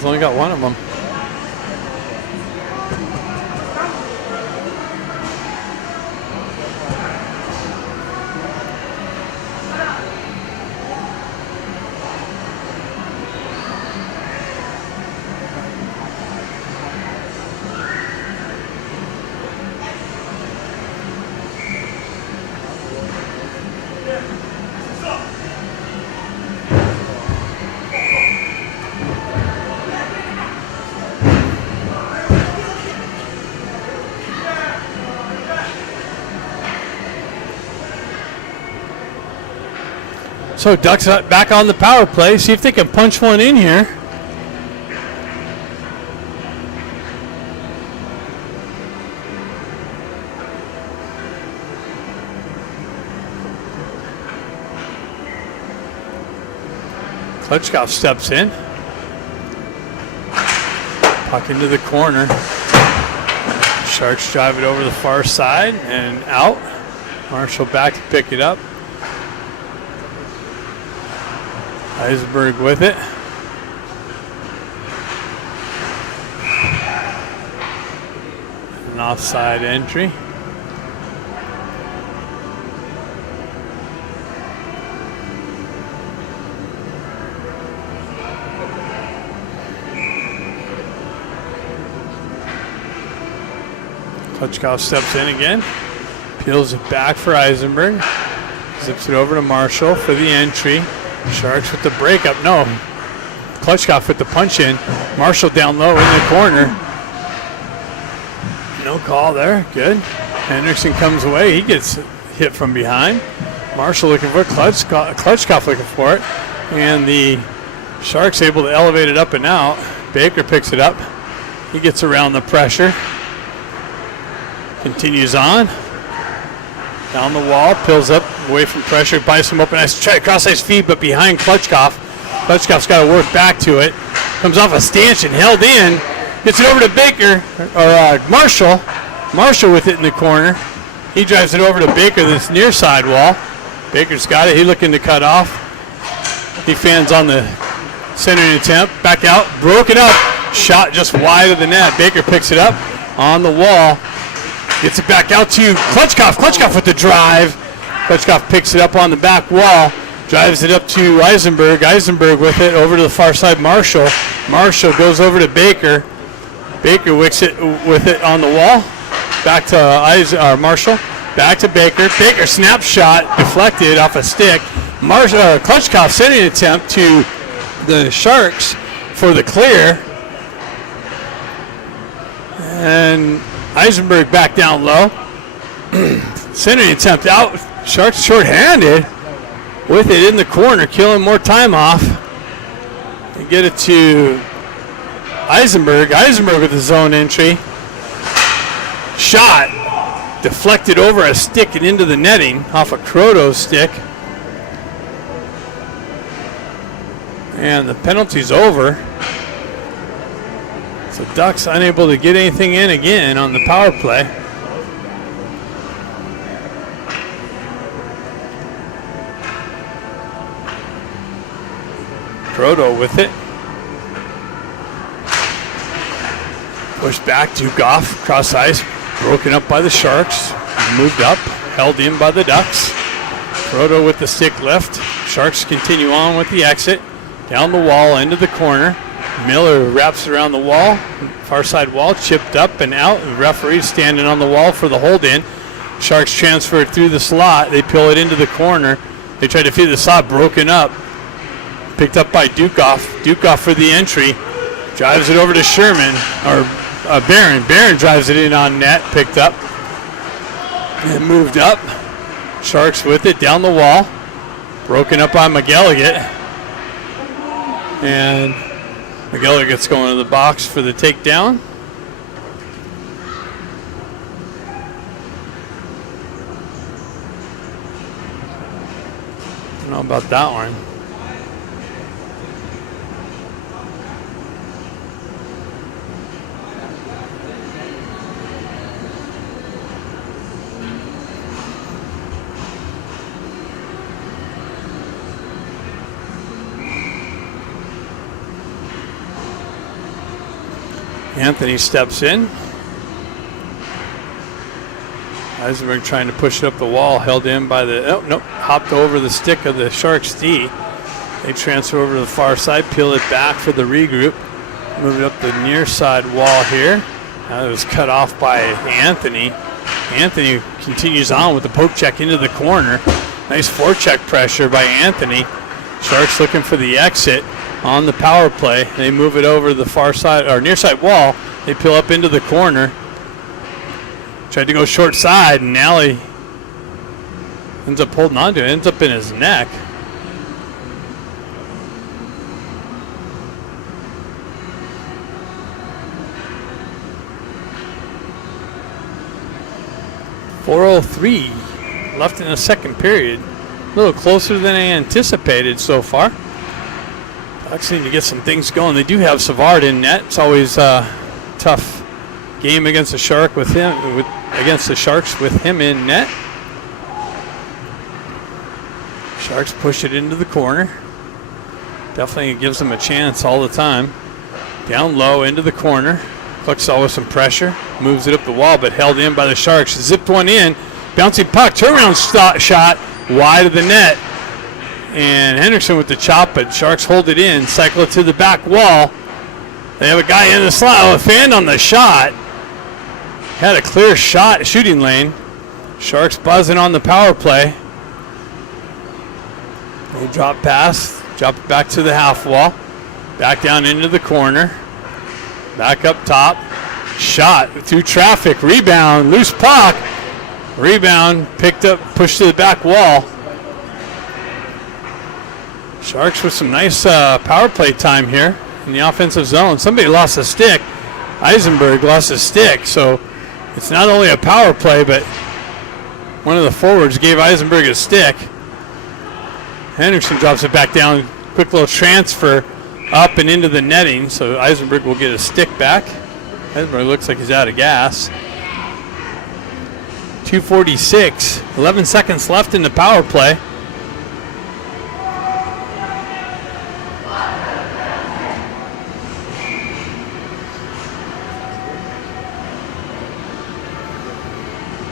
he's only got one of them. So Ducks back on the power play. See if they can punch one in here. Klitschkoff steps in. Puck into the corner. Sharks drive it over the far side and out. Marshall back to pick it up. Eisenberg with it. An offside entry. Klitschkoff steps in again. Peels it back for Eisenberg. Zips it over to Marshall for the entry. Sharks with the breakup. No. Klitschkoff with the punch in. Marshall down low in the corner. No call there. Good. Henderson comes away. He gets hit from behind. Marshall looking for it. Klitschkoff looking for it. And the Sharks able to elevate it up and out. Baker picks it up. He gets around the pressure. Continues on. Down the wall, peels up, away from pressure, buys some open ice, try to cross ice feed, but behind Klitschkoff. Klitschkoff's got to work back to it. Comes off a stanchion, held in, gets it over to Baker, or Marshall. Marshall with it in the corner. He drives it over to Baker, this near side wall. Baker's got it, he's looking to cut off. He fans on the centering attempt, back out, broken up, shot just wide of the net. Baker picks it up on the wall. Gets it back out to Klitschkoff. Klitschkoff with the drive. Klitschkoff picks it up on the back wall. Drives it up to Eisenberg. Eisenberg with it over to the far side. Marshall. Marshall goes over to Baker. Baker wicks it with it on the wall. Back to Marshall. Back to Baker. Baker snapshot deflected off a stick. Klitschkoff sending an attempt to the Sharks for the clear. And Eisenberg back down low. Centering attempt out. Sharks short-handed with it in the corner, killing more time off. They get it to Eisenberg. Eisenberg with the zone entry. Shot deflected over a stick and into the netting off a Croto's stick. And the penalty's over. So Ducks unable to get anything in again on the power play. Croto with it. Pushed back to Goff, cross ice, broken up by the Sharks. Moved up, held in by the Ducks. Croto with the stick lift. Sharks continue on with the exit. Down the wall, into the corner. Miller wraps around the wall, far side wall, chipped up and out. The referee's standing on the wall for the hold in. Sharks transfer it through the slot. They peel it into the corner. They try to feed the slot, broken up. Picked up by Dukoff. Dukoff for the entry. Drives it over to Sherman, or Barron. Barron drives it in on net, picked up. And moved up. Sharks with it down the wall. Broken up by McGilligan. And McGilligan's going to the box for the takedown. I don't know about that one. Anthony steps in. Eisenberg trying to push it up the wall, held in by the, oh, nope, hopped over the stick of the Sharks D. They transfer over to the far side, peel it back for the regroup. Move it up the near side wall here. Now it was cut off by Anthony. Anthony continues on with the poke check into the corner. Nice forecheck pressure by Anthony. Sharks looking for the exit on the power play. They move it over the far side, or near side wall. They peel up into the corner. Tried to go short side, and Nally ends up holding on to it. Ends up in his neck. .403 left in the second period. A little closer than I anticipated so far. Ducks need to get some things going. They do have Savard in net. It's always a tough game against the Sharks with him in net. Sharks push it into the corner. Definitely gives them a chance all the time. Down low into the corner. Cluxall with some pressure. Moves it up the wall, but held in by the Sharks. Zipped one in. Bouncing puck. Turnaround shot wide of the net. And Henderson with the chop, but Sharks hold it in. Cycle it to the back wall. They have a guy in the slot. Oh, a fan on the shot. Had a clear shot, shooting lane. Sharks buzzing on the power play. They drop pass, drop it back to the half wall. Back down into the corner. Back up top. Shot through traffic. Rebound, loose puck. Rebound, picked up, pushed to the back wall. Sharks with some nice power play time here in the offensive zone. Somebody lost a stick. Eisenberg lost a stick, so it's not only a power play, but one of the forwards gave Eisenberg a stick. Henderson drops it back down. Quick little transfer up and into the netting, so Eisenberg will get a stick back. Eisenberg looks like he's out of gas. 2:46, 11 seconds left in the power play.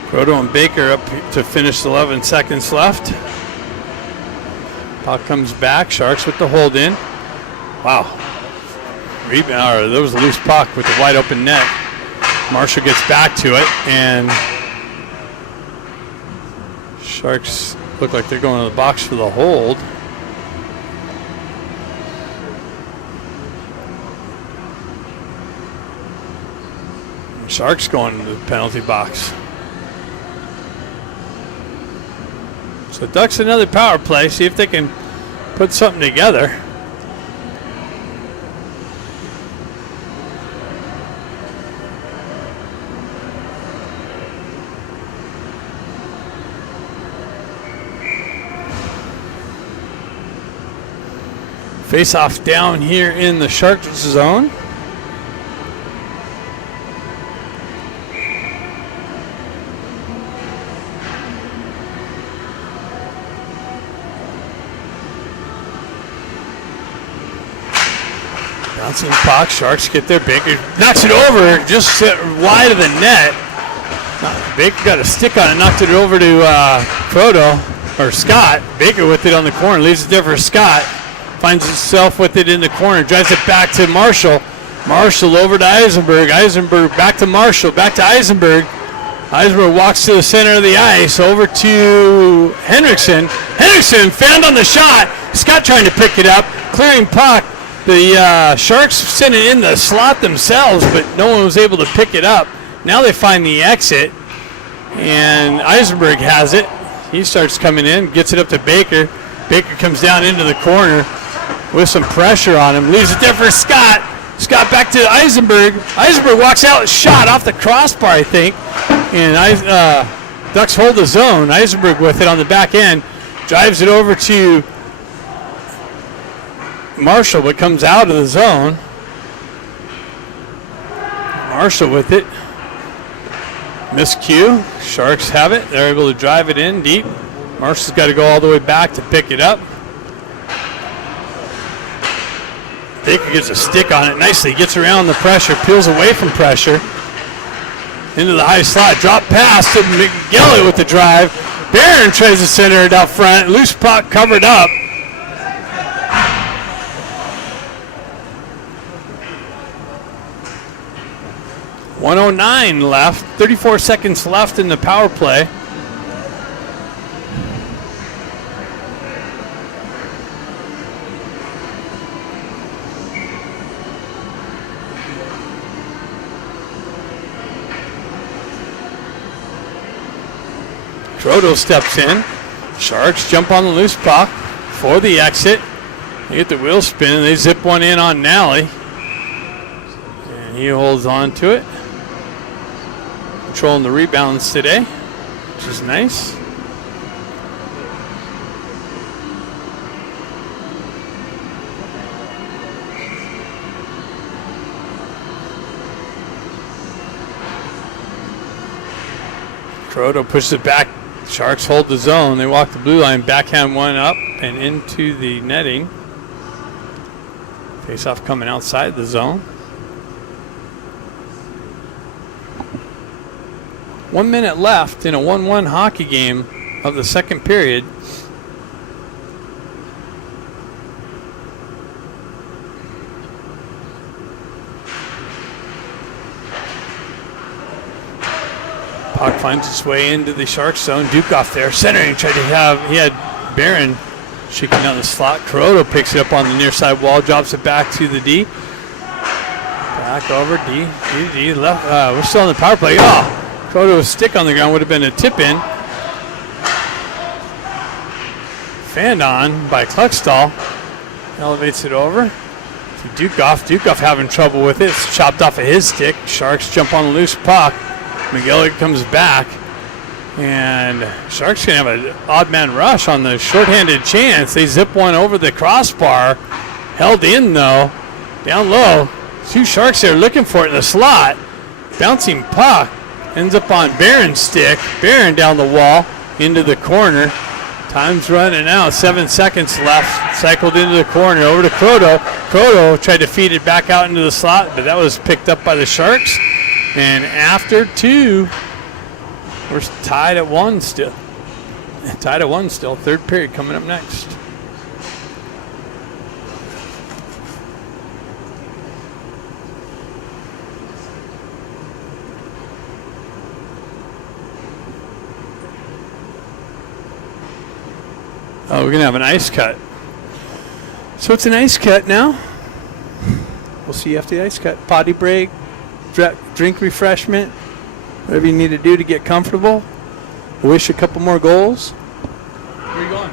Croto and Baker up to finish 11 seconds left. Puck comes back. Sharks with the hold in. Wow. Rebound. There was a loose puck with the wide open net. Marshall gets back to it, and Sharks look like they're going to the box for the hold. Sharks going to the penalty box. So Ducks another power play. See if they can put something together. Face off down here in the Sharks zone. Bouncing puck, Sharks get there. Baker knocks it over, just wide of the net. Baker got a stick on it, knocked it over to Croto, or Scott. Baker with it on the corner, leaves it there for Scott. Finds himself with it in the corner, drives it back to Marshall. Marshall over to Eisenberg. Eisenberg back to Marshall, back to Eisenberg. Eisenberg walks to the center of the ice, over to Hendrickson. Hendrickson found on the shot. Scott trying to pick it up, clearing puck. The Sharks sent it in the slot themselves, but no one was able to pick it up. Now they find the exit, and Eisenberg has it. He starts coming in, gets it up to Baker. Baker comes down into the corner with some pressure on him. Leaves it there for Scott. Scott back to Eisenberg. Eisenberg walks out, shot off the crossbar, I think. And Ducks hold the zone. Eisenberg with it on the back end. Drives it over to Marshall, but comes out of the zone. Marshall with it. Miscue. Sharks have it. They're able to drive it in deep. Marshall's got to go all the way back to pick it up. Baker gets a stick on it nicely, gets around the pressure, peels away from pressure. Into the high slot, drop pass to McGilly with the drive. Barron tries to center it out front. Loose puck covered up. .109 left, 34 seconds left in the power play. Croto steps in. Sharks jump on the loose puck for the exit. They get the wheel spin and they zip one in on Nally. And he holds on to it. Controlling the rebounds today, which is nice. Croto pushes it back. Sharks hold the zone. They walk the blue line, backhand one up and into the netting. Face-off coming outside the zone. 1 minute left in a 1-1 hockey game of the second period. Puck finds its way into the Sharks zone. Dukoff there, centering, he had Barron shaking down the slot. Croto picks it up on the near side wall, drops it back to the D. Back over, D, left. We're still on the power play. Oh, Croto's stick on the ground would have been a tip in. Fanned on by Kluckstall. Elevates it over to Dukoff. Dukoff having trouble with it. It's chopped off of his stick. Sharks jump on the loose puck. McGillick comes back, and Sharks can have an odd man rush on the shorthanded chance. They zip one over the crossbar, held in though, down low. Two Sharks there looking for it in the slot. Bouncing puck ends up on Barron's stick. Barron down the wall into the corner. Time's running out. 7 seconds left. Cycled into the corner over to Croto. Croto tried to feed it back out into the slot, but that was picked up by the Sharks. And after two, we're tied at one still. Tied at one still. Third period coming up next. Oh, we're going to have an ice cut. So it's an ice cut now. We'll see you after the ice cut. Potty break. Drink refreshment, whatever you need to do to get comfortable. Wish a couple more goals. Where are you going?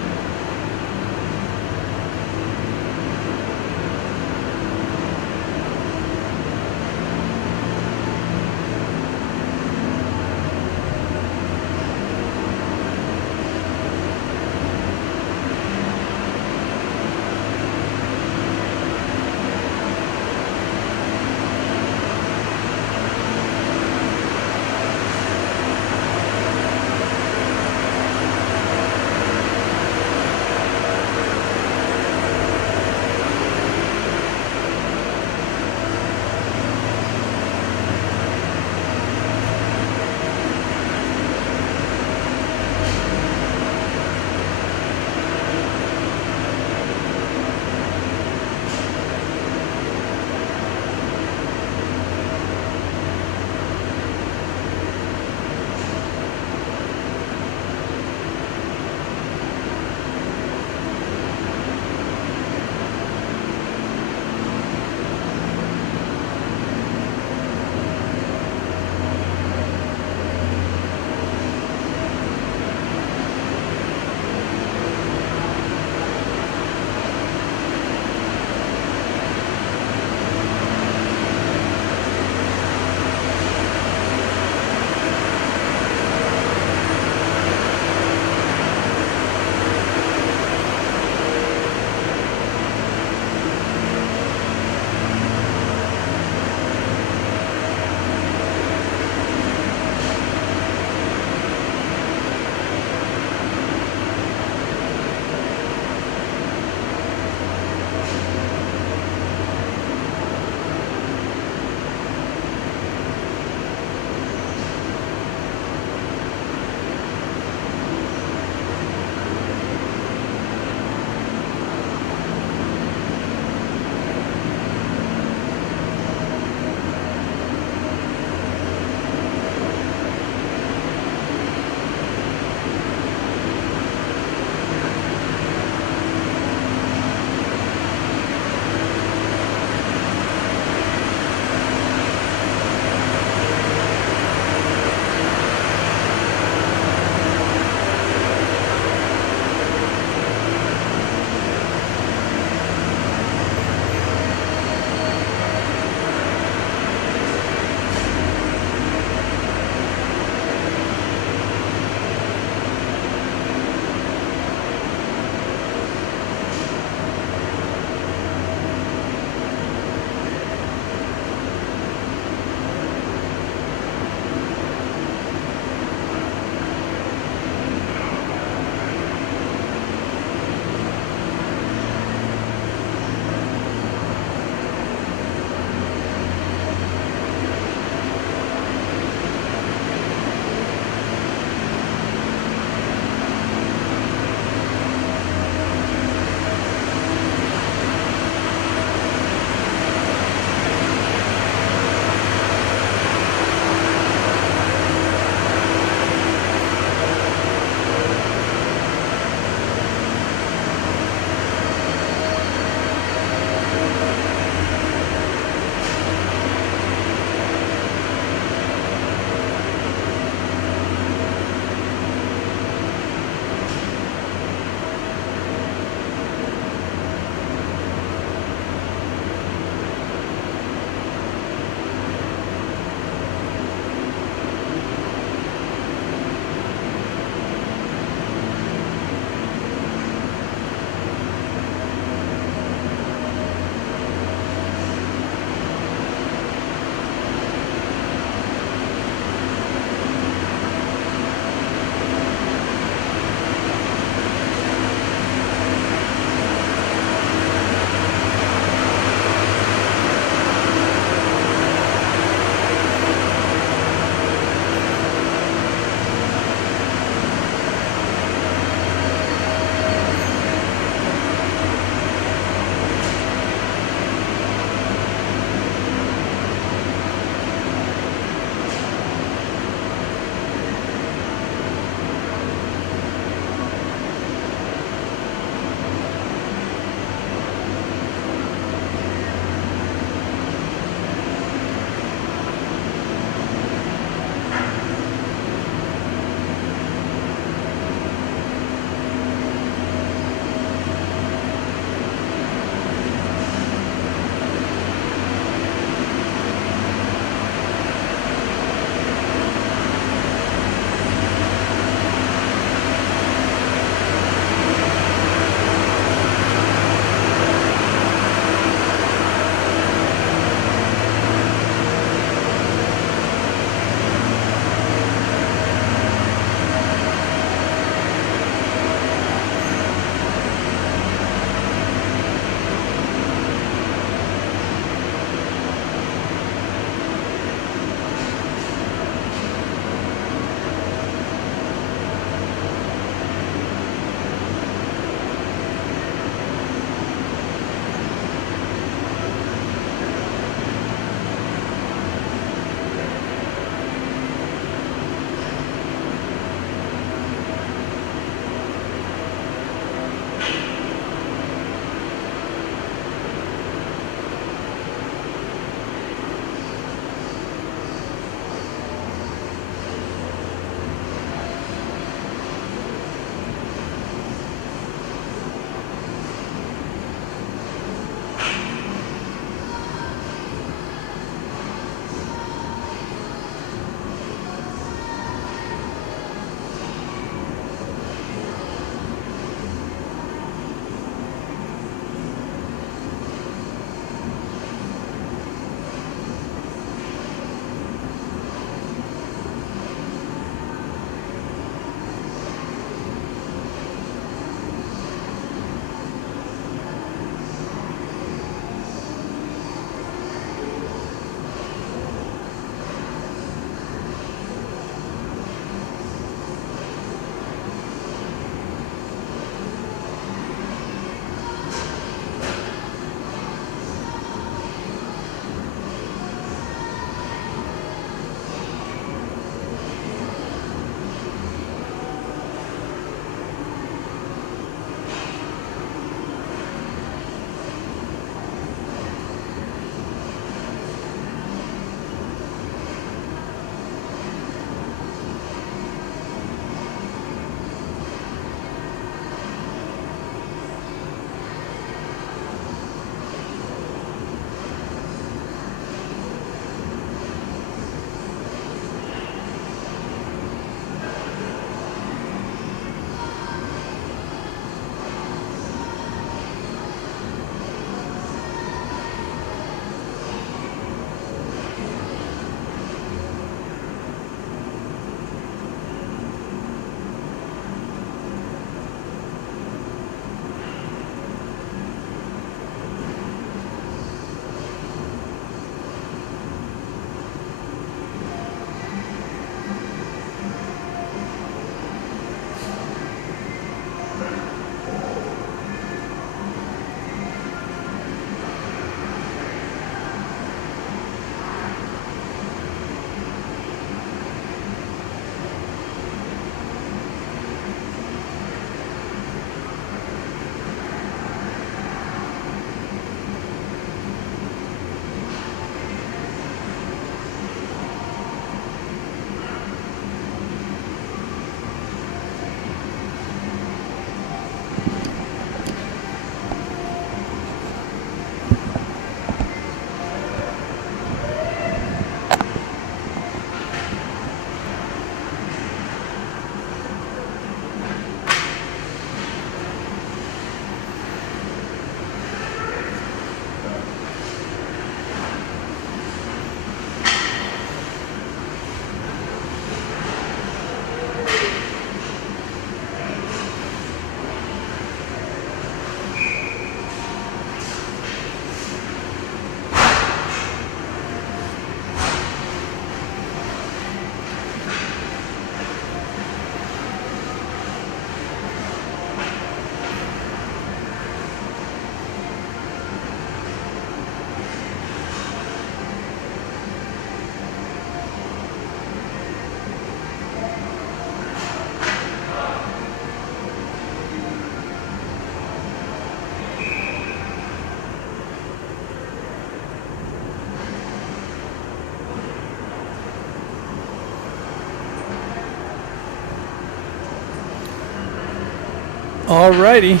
Alrighty.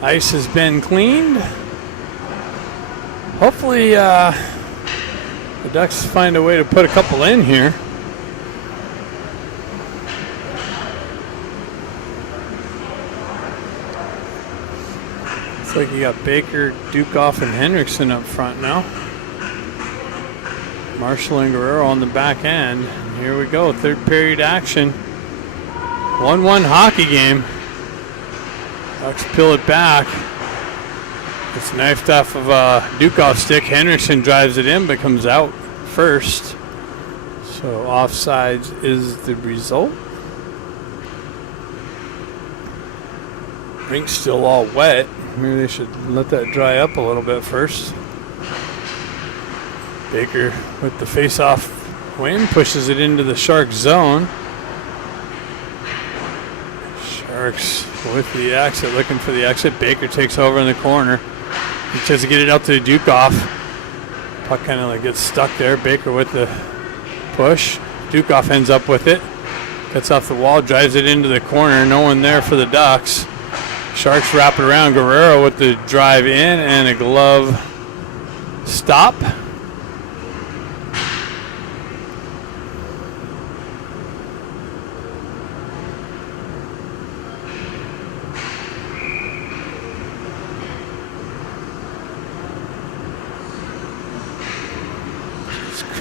Ice has been cleaned. Hopefully the Ducks find a way to put a couple in here. Looks like you got Baker, Dukoff, and Hendrickson up front now. Marshall and Guerrero on the back end. And here we go, third period action. 1-1 hockey game. Ducks peel it back. It's knifed off of Dukoff's stick. Hendrickson drives it in but comes out first. So offsides is the result. Rink's still all wet. Maybe they should let that dry up a little bit first. Baker with the face-off win pushes it into the Sharks zone. Sharks with the exit, looking for the exit. Baker takes over in the corner. He tries to get it out to Dukoff. Puck kind of like gets stuck there. Baker with the push. Dukoff ends up with it. Gets off the wall, drives it into the corner. No one there for the Ducks. Sharks wrap it around. Guerrero with the drive in and a glove stop.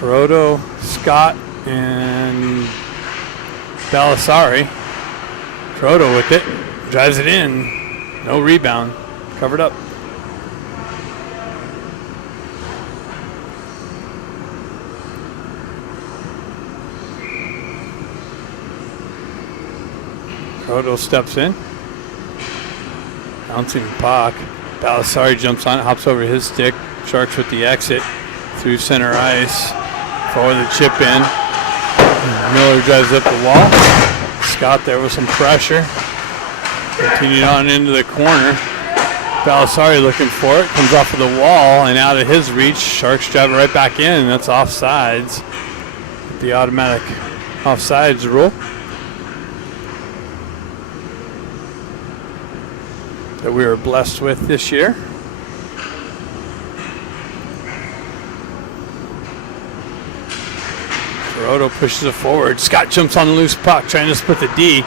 Roto, Scott, and Balasari. Roto with it, drives it in. No rebound, covered up. Roto steps in. Bouncing puck. Balasari jumps on it, hops over his stick. Sharks with the exit through center ice. For the chip in. Miller drives up the wall. Scott there with some pressure. Continued on into the corner. Balasari looking for it. Comes off of the wall and out of his reach. Sharks drive it right back in, and that's offsides. The automatic offsides rule that we were blessed with this year. Roto pushes it forward. Scott jumps on the loose puck, trying to split the D.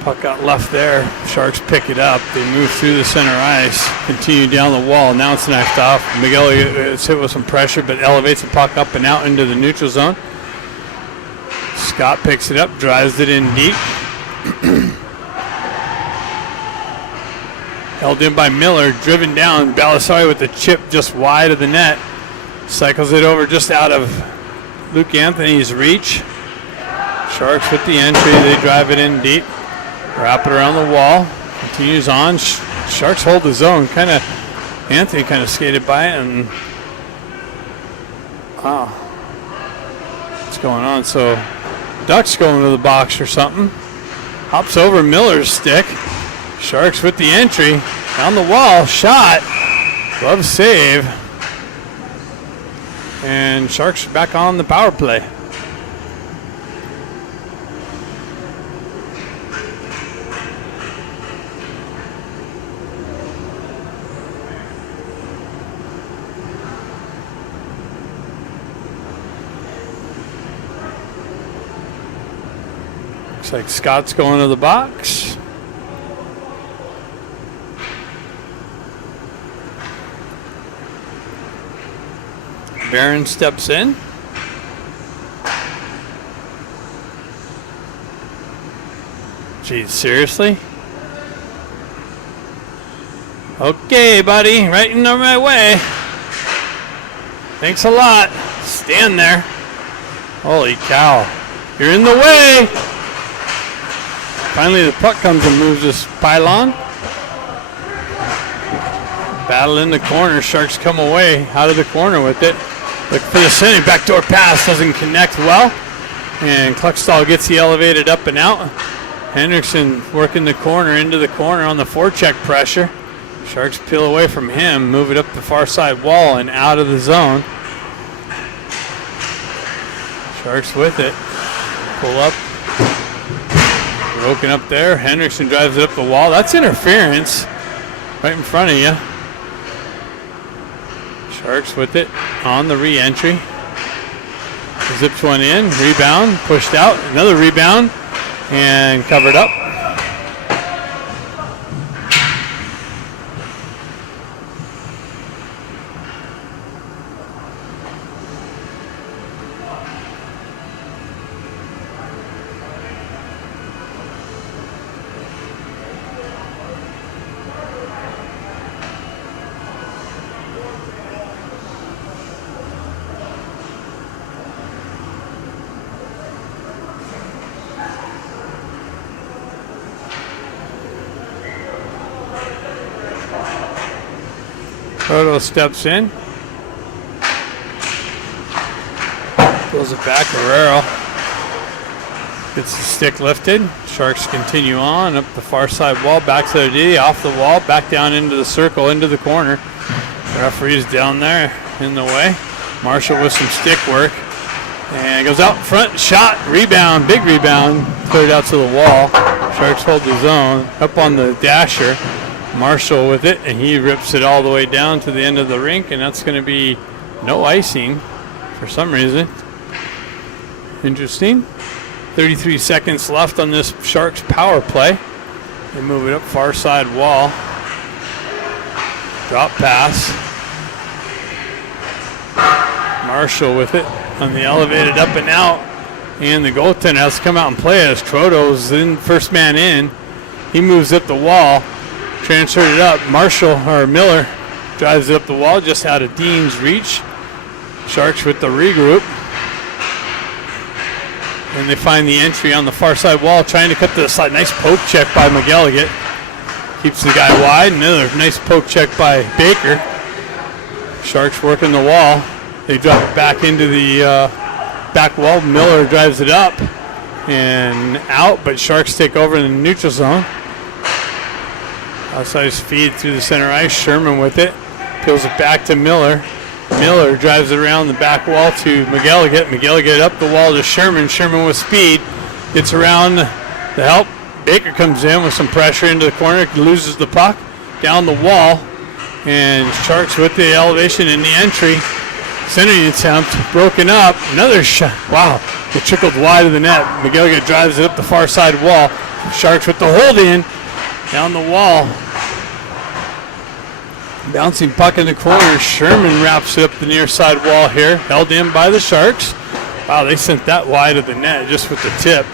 Puck got left there. Sharks pick it up. They move through the center ice, continue down the wall. Now it's knocked off. Miguel is hit with some pressure, but elevates the puck up and out into the neutral zone. Scott picks it up, drives it in deep. Held in by Miller, driven down. Balasari with the chip just wide of the net. Cycles it over just out of Luke Anthony's reach. Sharks with the entry. They drive it in deep. Wrap it around the wall. Continues on. Sharks hold the zone. Anthony kind of skated by it and wow. What's going on? So Ducks going to the box or something. Hops over Miller's stick. Sharks with the entry. Down the wall. Shot. Glove save. And Sharks are back on the power play. Looks like Scott's going to the box. Barron steps in. Geez, seriously? Okay, buddy, right in the right way. Thanks a lot. Stand there. Holy cow. You're in the way. Finally, the puck comes and moves this pylon. Battle in the corner. Sharks come away out of the corner with it. Look for the center. Backdoor pass doesn't connect well. And Kluckstall gets the elevated up and out. Hendrickson working the corner into the corner on the forecheck pressure. Sharks peel away from him, move it up the far side wall and out of the zone. Sharks with it. Pull up. Broken up there. Hendrickson drives it up the wall. That's interference right in front of you. Sharks with it on the re-entry. Zips one in. Rebound. Pushed out. Another rebound. And covered up. Proto steps in. Pulls it back. Guerrero gets the stick lifted. Sharks continue on up the far side wall. Back to the D. Off the wall. Back down into the circle. Into the corner. The referee's down there in the way. Marshall with some stick work. And goes out in front. Shot. Rebound. Big rebound. Cleared out to the wall. Sharks hold the zone. Up on the dasher. Marshall with it, and he rips it all the way down to the end of the rink, and that's going to be no icing for some reason. Interesting. 33 seconds left on this Sharks power play. They move it up far side wall. Drop pass. Marshall with it on the elevated up and out, and the goaltender has to come out and play as Troto's in first man in. He moves up the wall. Transferred it up. Marshall or Miller drives it up the wall just out of Dean's reach. Sharks with the regroup. And they find the entry on the far side wall, trying to cut to the side. Nice poke check by McElligott. Keeps the guy wide. Another nice poke check by Baker. Sharks working the wall. They drop it back into the back wall. Miller drives it up and out, but Sharks take over in the neutral zone. Outside his feed through the center ice. Sherman with it. Peels it back to Miller. Miller drives it around the back wall to McElligott. McElligott up the wall to Sherman. Sherman with speed. Gets around the help. Baker comes in with some pressure into the corner. Loses the puck. Down the wall. And Sharks with the elevation in the entry. Centering attempt. Broken up. Another shot. Wow. It trickled wide of the net. McElligott drives it up the far side wall. Sharks with the hold in. Down the wall. Bouncing puck in the corner. Sherman wraps it up the near side wall here. Held in by the Sharks. Wow, they sent that wide of the net just with the tip.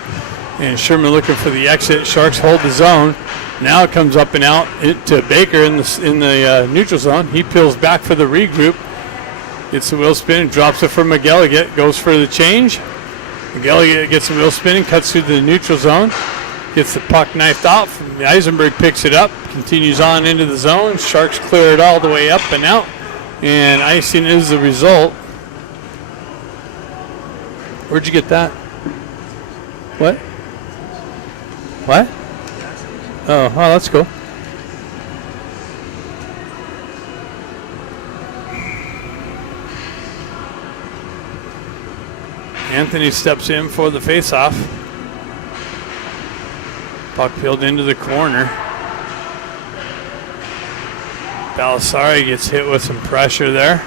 And Sherman looking for the exit. Sharks hold the zone. Now it comes up and out to Baker in the neutral zone. He peels back for the regroup. Gets the wheel spin and drops it for McElligott. Goes for the change. McElligott gets the wheel spin and cuts through the neutral zone. Gets the puck knifed out. Eisenberg picks it up. Continues on into the zone. Sharks clear it all the way up and out. And icing is the result. Where'd you get that? What? What? Oh, that's cool. Anthony steps in for the faceoff. Puck peeled into the corner. Balasari gets hit with some pressure there.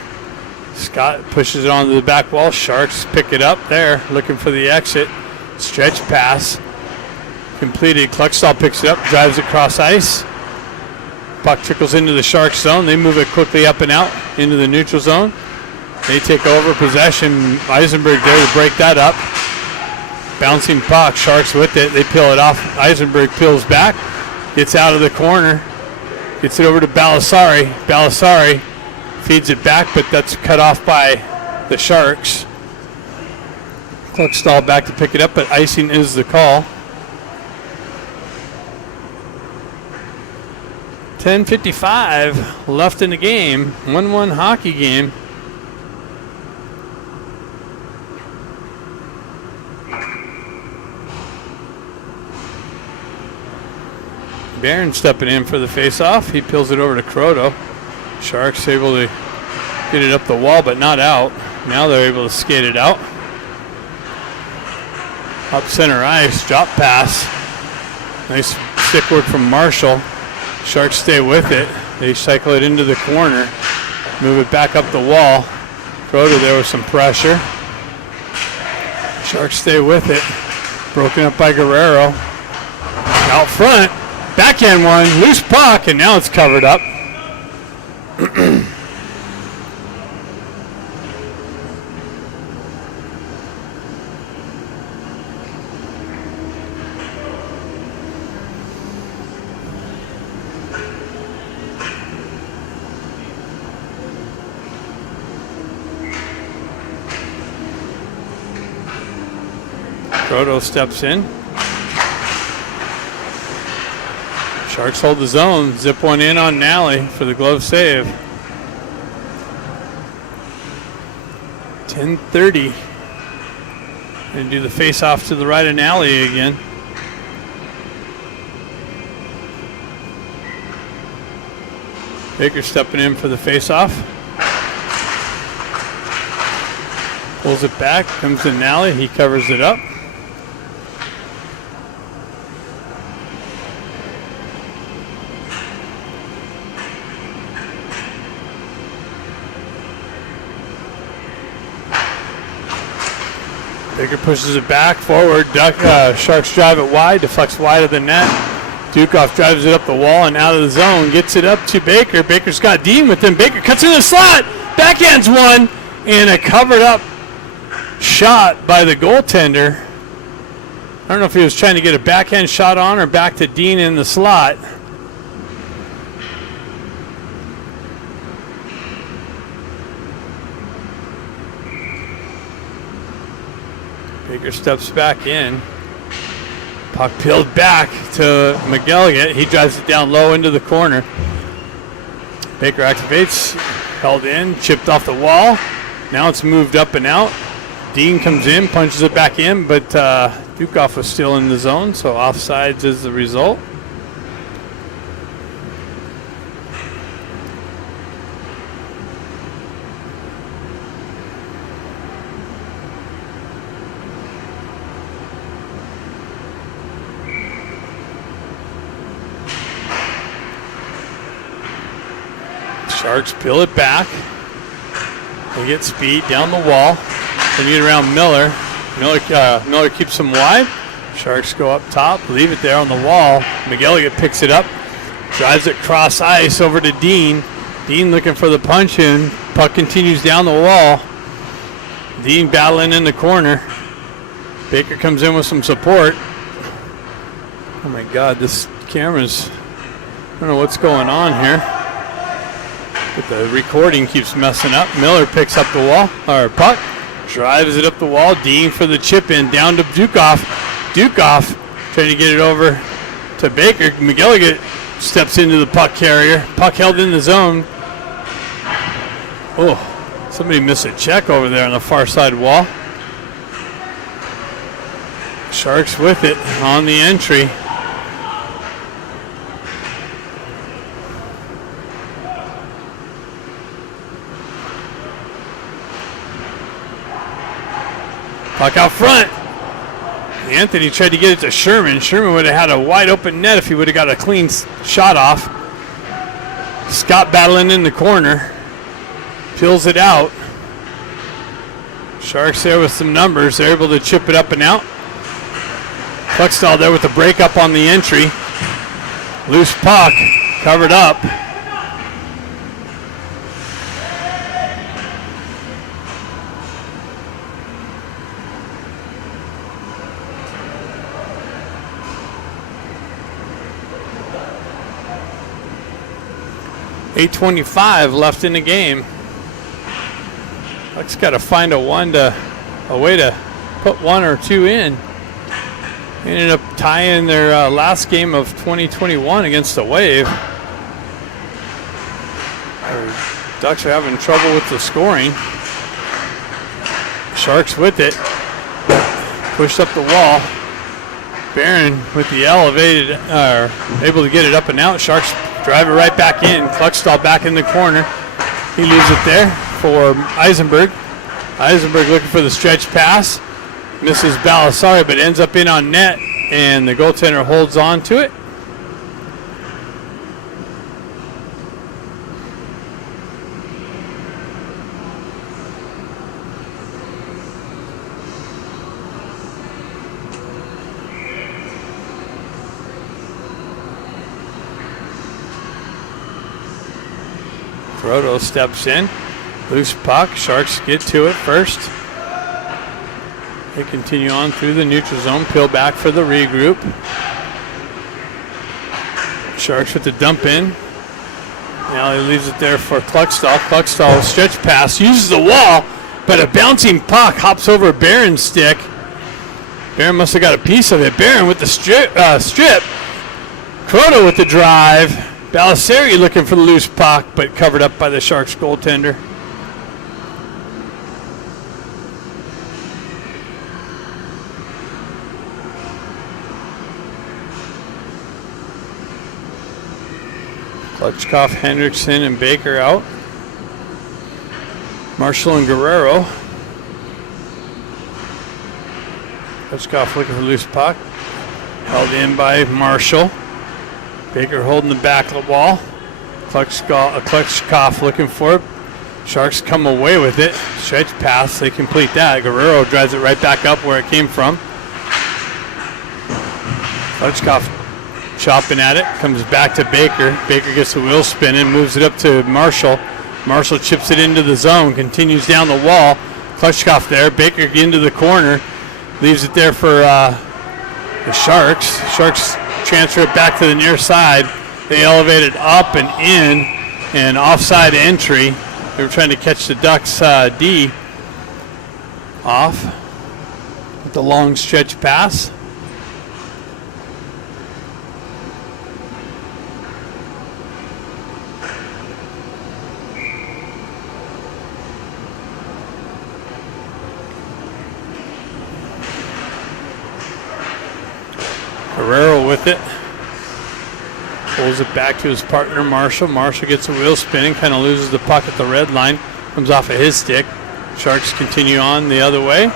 Scott pushes it onto the back wall. Sharks pick it up there, looking for the exit. Stretch pass. Completed. Kluckstall picks it up, drives it cross ice. Puck trickles into the Sharks zone. They move it quickly up and out into the neutral zone. They take over possession. Eisenberg there to break that up. Bouncing puck. Sharks with it. They peel it off. Eisenberg peels back. Gets out of the corner. Gets it over to Balasari. Balasari feeds it back, but that's cut off by the Sharks. Kluckstall back to pick it up, but icing is the call. 10:55 left in the game. 1-1 hockey game. Barron stepping in for the faceoff. He peels it over to Croto. Sharks able to get it up the wall, but not out. Now they're able to skate it out. Up center ice, drop pass. Nice stick work from Marshall. Sharks stay with it. They cycle it into the corner. Move it back up the wall. Croto there with some pressure. Sharks stay with it. Broken up by Guerrero. Out front. Backhand one. Loose puck, and now it's covered up. Croto steps in. Sharks hold the zone. Zip one in on Nally for the glove save. 10:30. And do the face off to the right of Nally again. Baker stepping in for the face off. Pulls it back, comes to Nally. He covers it up. Baker pushes it back, forward. Sharks drive it wide, deflects wide of the net. Dukoff drives it up the wall and out of the zone, gets it up to Baker. Baker's got Dean with him. Baker cuts in the slot, backhands one, and a covered up shot by the goaltender. I don't know if he was trying to get a backhand shot on or back to Dean in the slot. Baker steps back in. Puck peeled back to McElligott. He drives it down low into the corner. Baker activates, held in, chipped off the wall. Now it's moved up and out. Dean comes in, punches it back in, but Dukoff was still in the zone, so offsides is the result. Sharks peel it back. They get speed down the wall. They get around Miller. Miller keeps them wide. Sharks go up top, leave it there on the wall. McElligott picks it up, drives it cross ice over to Dean. Dean looking for the punch in. Puck continues down the wall. Dean battling in the corner. Baker comes in with some support. Oh my God, this camera's, I don't know what's going on here. But the recording keeps messing up. Miller picks up the wall, or puck, drives it up the wall. Dean for the chip in, down to Dukoff. Dukoff trying to get it over to Baker. McElligott steps into the puck carrier. Puck held in the zone. Oh, somebody missed a check over there on the far side wall. Sharks with it on the entry. Puck out front. Anthony tried to get it to Sherman. Sherman would have had a wide open net if he would have got a clean shot off. Scott battling in the corner. Peels it out. Sharks there with some numbers. They're able to chip it up and out. Puckstall there with the breakup on the entry. Loose puck. Covered up. .825 left in the game. Puck's got to find a way to put one or two in. Ended up tying their last game of 2021 against the Wave. Ducks are having trouble with the scoring. Sharks with it. Pushed up the wall. Barron with the elevated, able to get it up and out. Sharks drive it right back in. Cluckstall back in the corner. He leaves it there for Eisenberg. Eisenberg looking for the stretch pass. Misses Balasari, but ends up in on net. and the goaltender holds on to it. Frodo steps in. Loose puck. Sharks get to it first. They continue on through the neutral zone. Peel back for the regroup. Sharks with the dump in. Now he leaves it there for Kluckstall. Kluckstall stretch pass. Uses the wall, but a bouncing puck hops over Barron's stick. Barron must have got a piece of it. Barron with the strip. Croto with the drive. Balisari looking for the loose puck, but covered up by the Sharks goaltender. Klutchkov, Hendrickson, and Baker out. Marshall and Guerrero. Klutchkov looking for loose puck. Held in by Marshall. Baker holding the back of the wall. Klutchkov looking for it. Sharks come away with it. Stretch pass, they complete that. Guerrero drives it right back up where it came from. Klutchkov chopping at it, comes back to Baker. Baker gets the wheel spinning, moves it up to Marshall. Marshall chips it into the zone, continues down the wall. Klutchkov there. Baker into the corner, leaves it there for the Sharks. Sharks transfer it back to the near side. They elevate it up and in, and offside entry. They were trying to catch the Ducks D off with the long stretch pass. Guerrero with it. Pulls it back to his partner, Marshall. Marshall gets the wheel spinning, kind of loses the puck at the red line. Comes off of his stick. Sharks continue on the other way.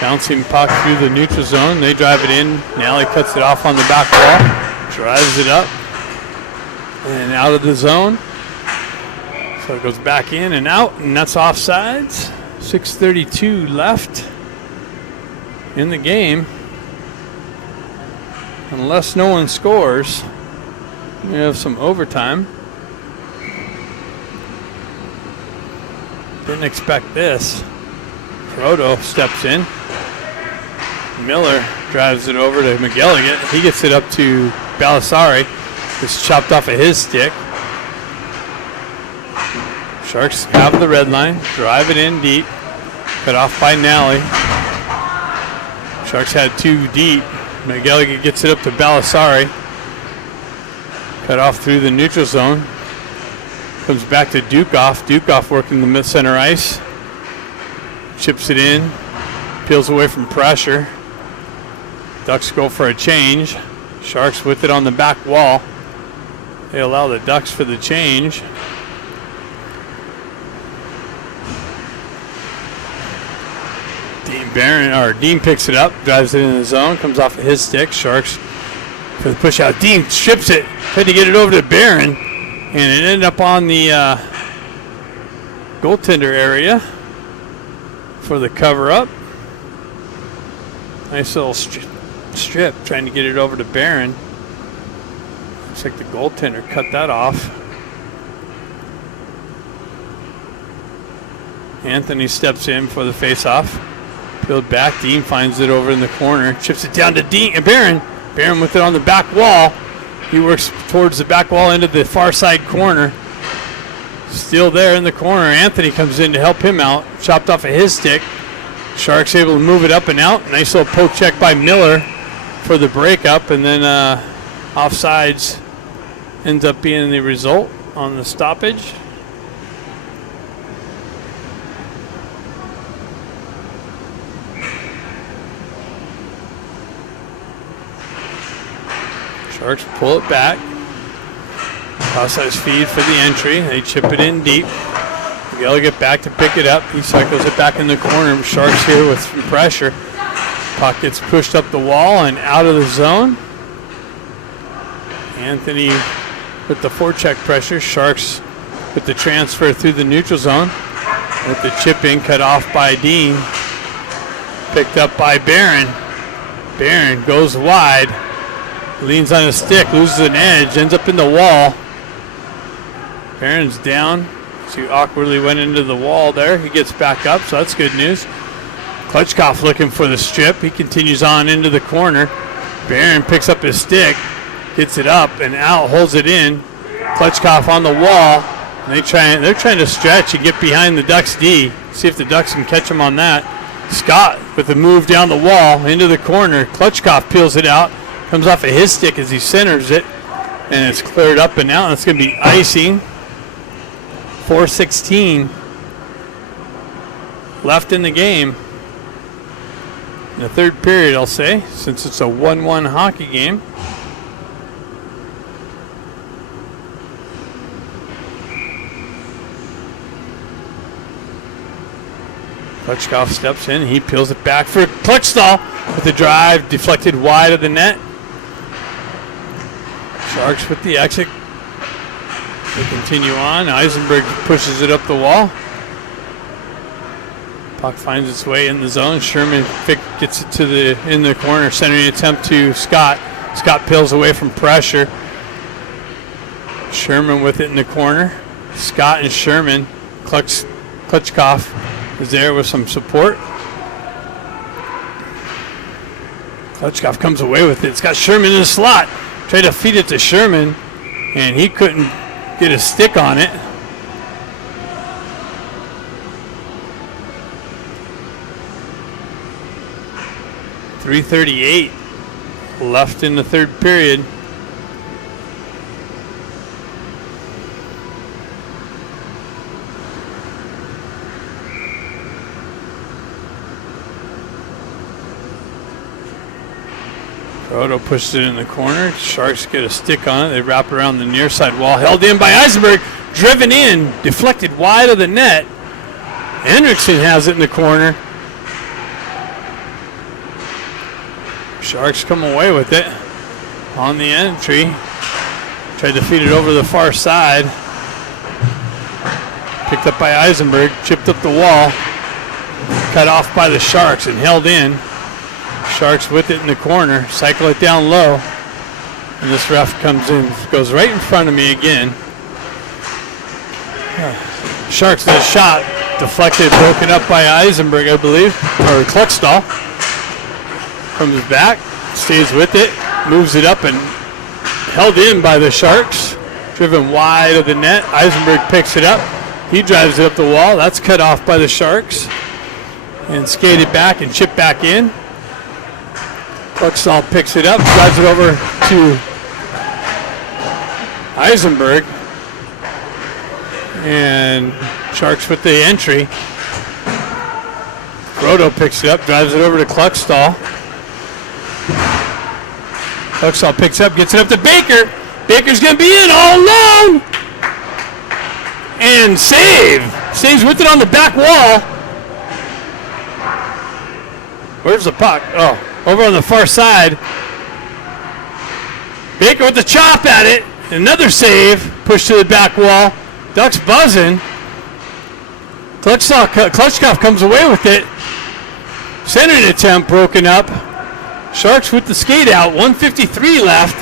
Bouncing puck through the neutral zone. They drive it in. Nally cuts it off on the back wall. Drives it up. And out of the zone. So it goes back in and out, and that's offsides. 6:32 left in the game. Unless no one scores, we have some overtime. Didn't expect this. Frodo steps in. Miller drives it over to McGilligan. He gets it up to Balisari. It's chopped off of his stick. Sharks have the red line. Drive it in deep. Cut off by Nally. Sharks had two deep. McGilligan gets it up to Balisari. Cut off through the neutral zone. Comes back to Dukoff. Dukoff working the mid-center ice. Chips it in. Peels away from pressure. Ducks go for a change. Sharks with it on the back wall. They allow the Ducks for the change. Dean picks it up, drives it in the zone, comes off of his stick. Sharks for the push out. Dean strips it, tried to get it over to Barron, and it ended up on the goaltender area for the cover up. Nice little strip, trying to get it over to Barron. Looks like the goaltender cut that off. Anthony steps in for the face-off. Peeled back. Dean finds it over in the corner. Chips it down to Dean and Barron. Barron with it on the back wall. He works towards the back wall into the far side corner. Still there in the corner. Anthony comes in to help him out. Chopped off of his stick. Sharks able to move it up and out. Nice little poke check by Miller for the breakup. And then offsides ends up being the result on the stoppage. Sharks pull it back. Cross-ice feed for the entry. They chip it in deep. They'll get back to pick it up. He cycles it back in the corner. Sharks here with some pressure. Puck gets pushed up the wall and out of the zone. Anthony with the forecheck pressure. Sharks with the transfer through the neutral zone. With the chip in, cut off by Dean. Picked up by Barron. Barron goes wide. Leans on his stick, loses an edge, ends up in the wall. Barron's down. So he awkwardly went into the wall there. He gets back up, so that's good news. Klutchkov looking for the strip. He continues on into the corner. Barron picks up his stick, gets it up and out, holds it in. Klutchkov on the wall. And they're trying to stretch and get behind the Ducks D. See if the Ducks can catch him on that. Scott with the move down the wall into the corner. Klutchkov peels it out. Comes off of his stick as he centers it. And it's cleared up and out. It's going to be icing. 4:16 left in the game. In the third period, I'll say, since it's a 1-1 hockey game. Klutchkov steps in. He peels it back for Klutchstall with the drive, deflected wide of the net. Sharks with the exit. They continue on. Eisenberg pushes it up the wall. Puck finds its way in the zone. Sherman gets it in the corner. Centering attempt to Scott. Scott peels away from pressure. Sherman with it in the corner. Scott and Sherman. Klutchkov is there with some support. Klutchkov comes away with it. It's got Sherman in the slot. Tried to feed it to Sherman, and he couldn't get a stick on it. .338 left in the third period. Proto pushes it in the corner. Sharks get a stick on it. They wrap around the near side wall. Held in by Eisenberg. Driven in. Deflected wide of the net. Hendrickson has it in the corner. Sharks come away with it on the entry. Tried to feed it over the far side. Picked up by Eisenberg. Chipped up the wall. Cut off by the Sharks and held in. Sharks with it in the corner. Cycle it down low. And this ref comes in. Goes right in front of me again. Sharks with a shot. Deflected, broken up by Eisenberg, I believe. Or Klutchstall. Comes back. Stays with it. Moves it up and held in by the Sharks. Driven wide of the net. Eisenberg picks it up. He drives it up the wall. That's cut off by the Sharks. And skated back and chipped back in. Klutchstall picks it up, drives it over to Eisenberg. And Sharks with the entry. Roto picks it up, drives it over to Klutchstall. Klutchstall picks up, gets it up to Baker. Baker's going to be in all alone. And save. Saves with it on the back wall. Where's the puck? Oh. Over on the far side. Baker with the chop at it. Another save. Push to the back wall. Ducks buzzing. Klutchkov comes away with it. Centering attempt broken up. Sharks with the skate out. 1:53 left.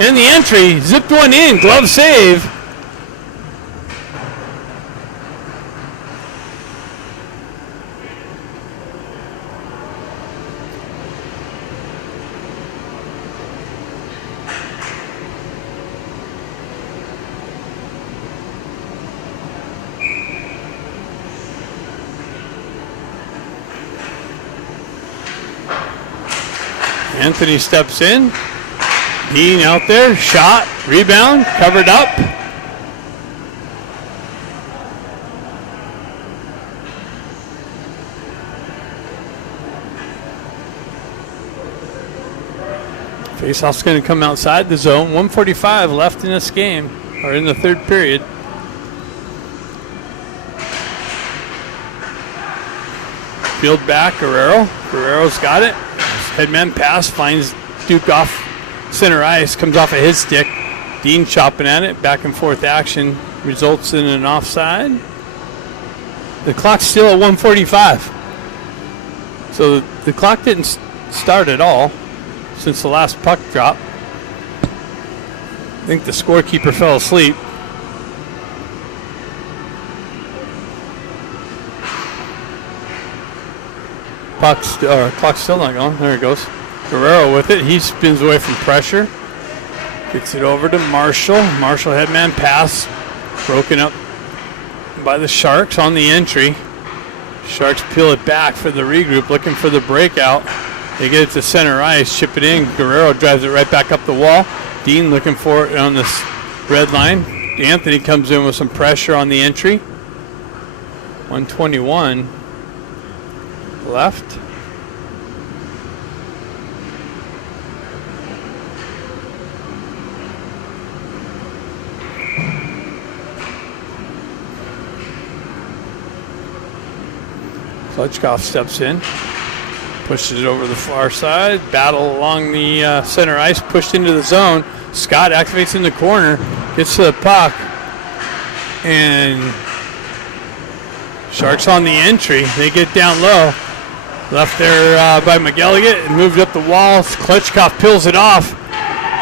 And the entry. Zipped one in. Glove save. Anthony steps in. Dean out there. Shot. Rebound. Covered up. Faceoff's going to come outside the zone. 1:45 left in this game, or in the third period. Field back. Guerrero's got it. Headman pass finds Duke off center ice, comes off of his stick. Dean chopping at it, back and forth action results in an offside. The clock's still at 1:45. So the clock didn't start at all since the last puck drop. I think the scorekeeper fell asleep. Clock's still not going. There it goes. Guerrero with it. He spins away from pressure. Gets it over to Marshall. Marshall headman pass. Broken up by the Sharks on the entry. Sharks peel it back for the regroup, looking for the breakout. They get it to center ice, chip it in. Guerrero drives it right back up the wall. Dean looking for it on this red line. Anthony comes in with some pressure on the entry. 1:21 left. Klitschko steps in, pushes it over the far side, battle along the center ice, pushed into the zone. Scott activates in the corner, gets to the puck, and Sharks on the entry. They get down low. Left there by McGilligan and moved up the wall. Klitschko peels it off.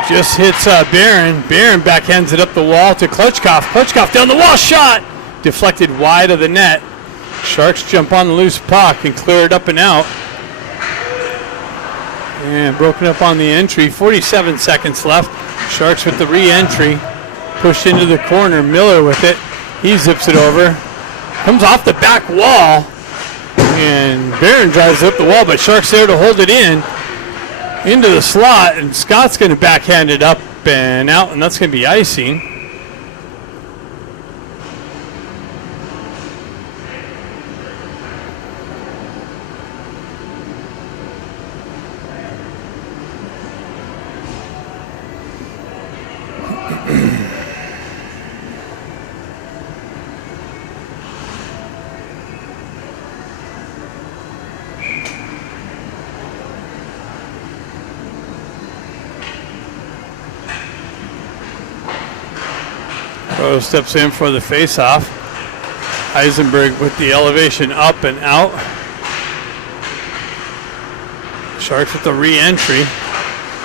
Just hits Barron. Barron backhands it up the wall to Klitschko. Klitschko down the wall, shot! Deflected wide of the net. Sharks jump on the loose puck and clear it up and out. And broken up on the entry. 47 seconds left. Sharks with the re-entry. Pushed into the corner. Miller with it. He zips it over. Comes off the back wall. And Barron drives up the wall, but Sharks there to hold it in. Into the slot. And Scott's going to backhand it up and out. And that's going to be icing. Steps in for the face-off. Eisenberg with the elevation up and out. Sharks with the re-entry.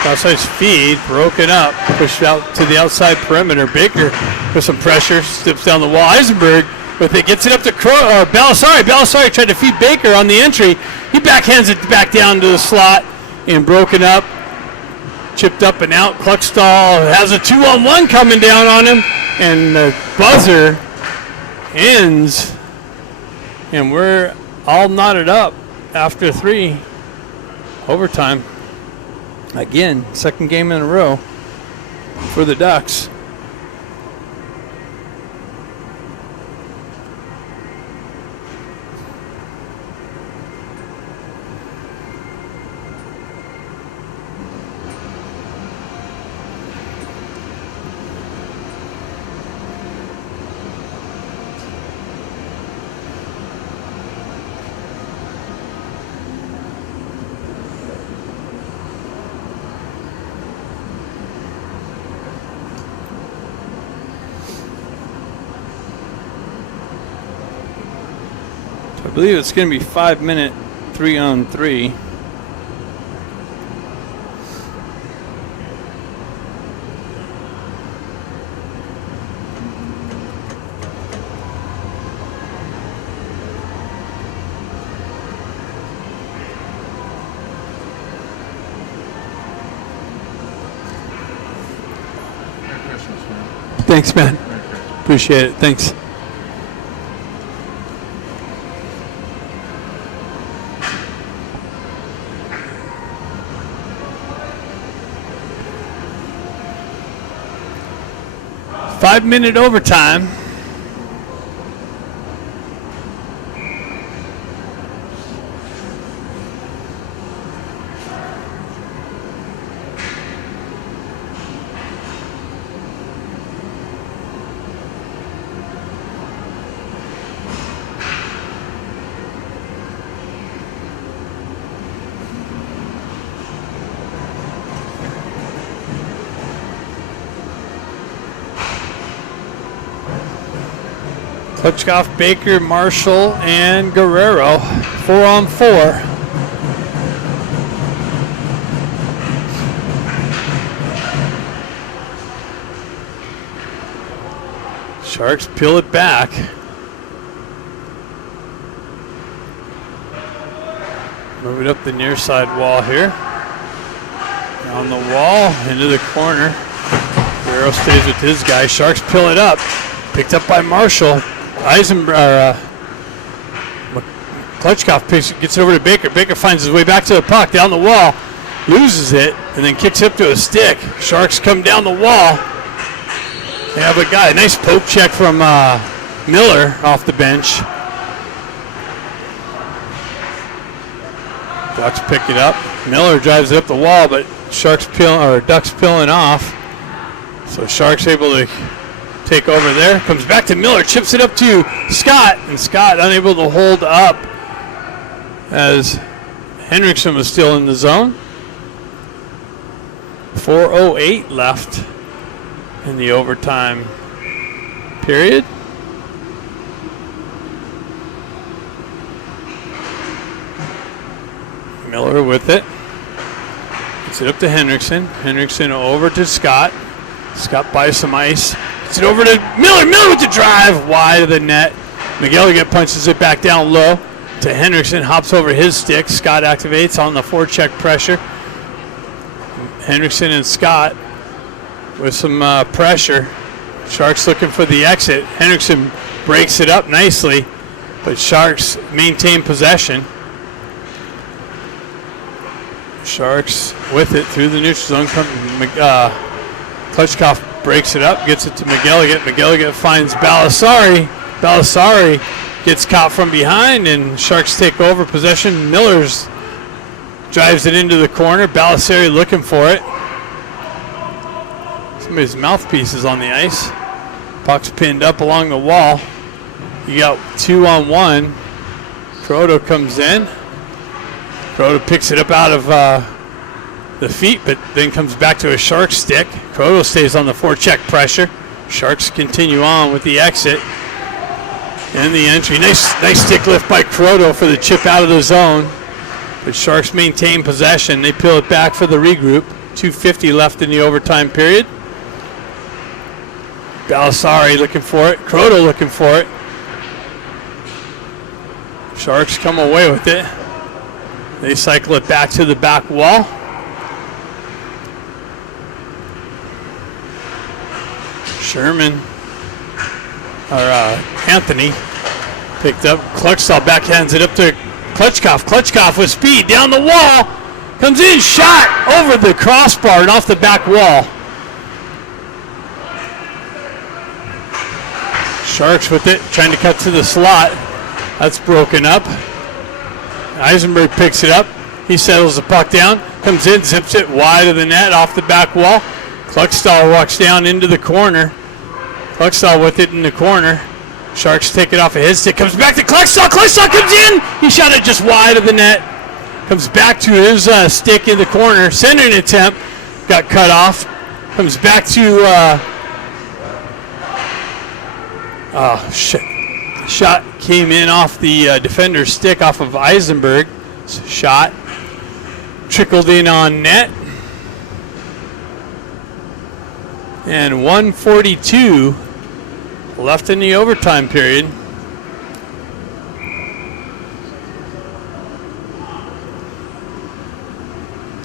Outside feed, broken up, pushed out to the outside perimeter. Baker with some pressure, steps down the wall. Eisenberg with it, gets it up to Belisari. Belisari tried to feed Baker on the entry. He backhands it back down to the slot and broken up. Chipped up and out. Kluckstall has a 2-on-1 coming down on him. And the buzzer ends. And we're all knotted up after 3. Overtime. Again, second game in a row for the Ducks. I believe it's going to be 5-minute 3-on-3. Merry Christmas, man. Thanks, man. Merry Christmas. Appreciate it. Thanks. Five-minute overtime. Klitschkoff, Baker, Marshall, and Guerrero. 4-on-4. Sharks peel it back. Move it up the near side wall here. Down the wall, into the corner. Guerrero stays with his guy. Sharks peel it up. Picked up by Marshall. Klitschkoff gets it over to Baker. Baker finds his way back to the puck. Down the wall. Loses it. And then kicks up to a stick. Sharks come down the wall. They have a guy. Nice poke check from Miller off the bench. Ducks pick it up. Miller drives it up the wall, but Ducks peeling off. So Sharks able to take over there. Comes back to Miller, chips it up to Scott, and Scott unable to hold up as Henriksen was still in the zone. 4:08 left in the overtime period. Miller with it. Gets it up to Henriksen. Henriksen over to Scott. Scott buys some ice. Gets it over to Miller. Miller with the drive. Wide of the net. McGilligan punches it back down low to Henriksen. Hops over his stick. Scott activates on the forecheck pressure. Henriksen and Scott with some pressure. Sharks looking for the exit. Henriksen breaks it up nicely, but Sharks maintain possession. Sharks with it through the neutral zone. Klitschkoff breaks it up, gets it to McGilligan. McGilligan finds Balasari. Balasari gets caught from behind, and Sharks take over possession. Miller's drives it into the corner. Balasari looking for it. Somebody's mouthpiece is on the ice. Puck's pinned up along the wall. You got 2-on-1. Croto comes in. Croto picks it up out of the feet, but then comes back to a Shark stick. Croto stays on the forecheck pressure. Sharks continue on with the exit and the entry. Nice stick lift by Croto for the chip out of the zone. But Sharks maintain possession. They peel it back for the regroup. 2:50 left in the overtime period. Balasari looking for it. Croto looking for it. Sharks come away with it. They cycle it back to the back wall. Sherman, or Anthony, picked up. Klitschkoff backhands it up to Klitschkoff. Klitschkoff with speed down the wall. Comes in, shot over the crossbar and off the back wall. Sharks with it, trying to cut to the slot. That's broken up. Eisenberg picks it up. He settles the puck down. Comes in, zips it wide of the net off the back wall. Klitschkoff walks down into the corner. Klitschkoff with it in the corner. Sharks take it off of his stick. Comes back to Klitschkoff. Klitschkoff comes in. He shot it just wide of the net. Comes back to his stick in the corner. Centering attempt. Got cut off. Comes back to... Shot came in off the defender's stick off of Eisenberg. Shot trickled in on net. And 1:42 left in the overtime period.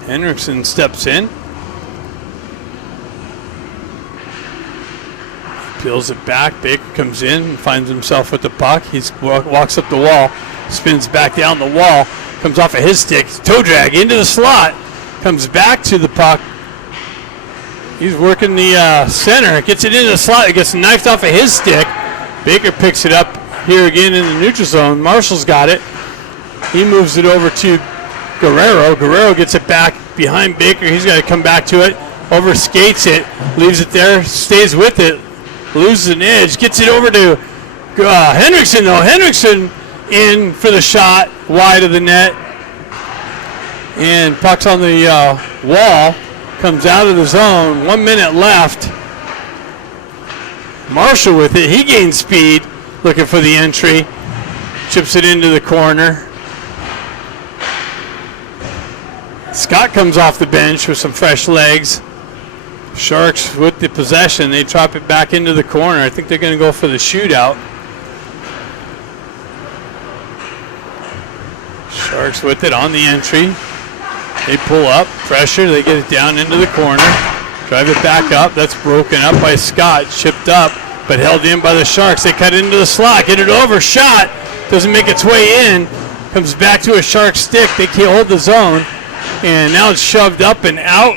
Henriksen steps in. Peels it back. Baker comes in and finds himself with the puck. He walks up the wall, spins back down the wall, comes off of his stick, toe drag into the slot, comes back to the puck. He's working the center, gets it into the slot, it gets knifed off of his stick. Baker picks it up here again in the neutral zone. Marshall's got it. He moves it over to Guerrero. Guerrero gets it back behind Baker. He's got to come back to it, overskates it, leaves it there, stays with it. Loses an edge, gets it over to Henriksen, though. Henriksen in for the shot, wide of the net. And puck's on the wall, comes out of the zone. 1 minute left. Marshall with it, he gains speed, looking for the entry. Chips it into the corner. Scott comes off the bench with some fresh legs. Sharks with the possession. They drop it back into the corner. I think they're going to go for the shootout. Sharks with it on the entry. They pull up, pressure, they get it down into the corner. Drive it back up. That's broken up by Scott. Chipped up, but held in by the Sharks. They cut into the slot, get it over, shot. Doesn't make its way in. Comes back to a Shark stick. They can't hold the zone. And now it's shoved up and out.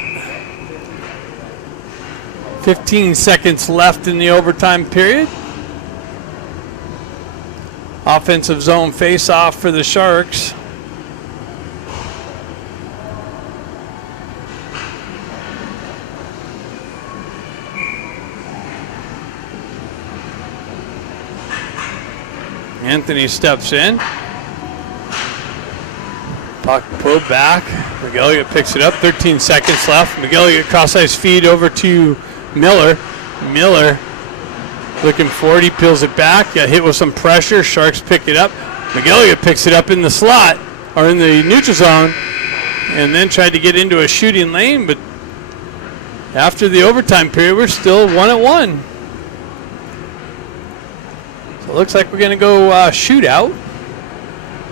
15 seconds left in the overtime period. Offensive zone face-off for the Sharks. Anthony steps in. Puck pulled back. McElligott picks it up. 13 seconds left. McElligott cross-ice feed over to Miller. Miller looking for it. He peels it back. Got hit with some pressure. Sharks pick it up. McElligott picks it up in the slot, or in the neutral zone, and then tried to get into a shooting lane, but after the overtime period, we're still 1-1. So it looks like we're going to go shootout.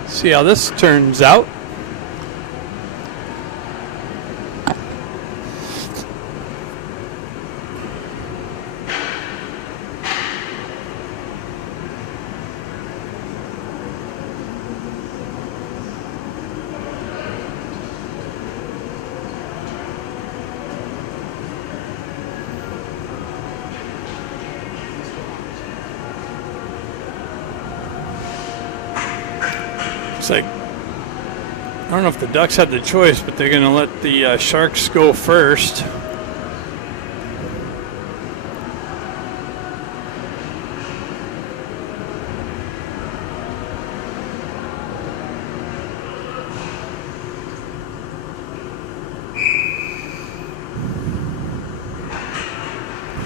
See how this turns out. Looks like, I don't know if the Ducks had the choice, but they're going to let the Sharks go first.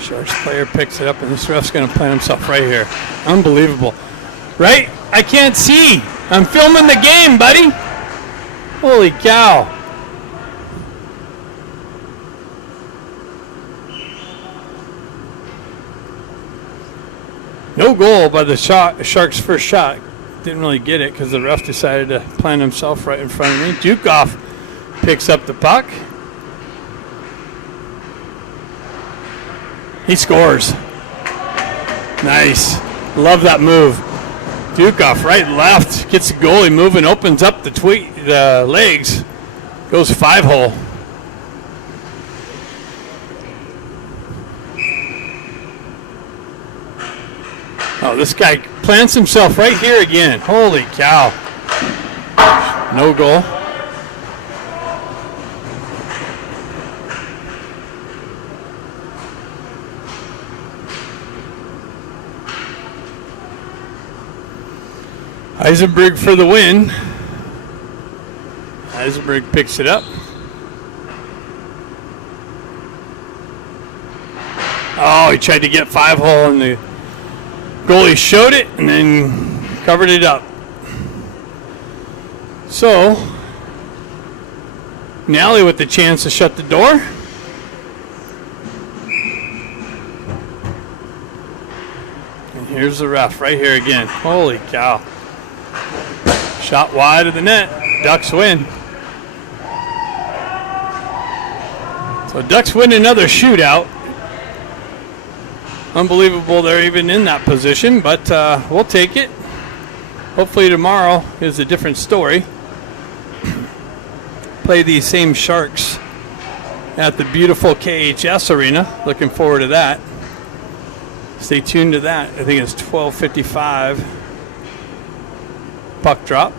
Sharks player picks it up, and this ref's going to plant himself right here. Unbelievable. Right? I can't see. I'm filming the game, buddy. Holy cow. No goal by the Sharks' first shot. Didn't really get it because the ref decided to plant himself right in front of me. Dukoff picks up the puck. He scores. Nice. Love that move. Dukoff right and left, gets the goalie moving, opens up the legs, goes 5-hole. Oh, this guy plants himself right here again. Holy cow. No goal. Eisenberg for the win. Eisenberg picks it up. Oh, he tried to get 5-hole, and the goalie showed it and then covered it up. So, Nally with the chance to shut the door. And here's the ref right here again. Holy cow. Shot wide of the net. Ducks win. So Ducks win another shootout. Unbelievable they're even in that position, but we'll take it. Hopefully tomorrow is a different story. Play these same Sharks at the beautiful KHS Arena. Looking forward to that. Stay tuned to that. I think it's 12:55. Puck drop.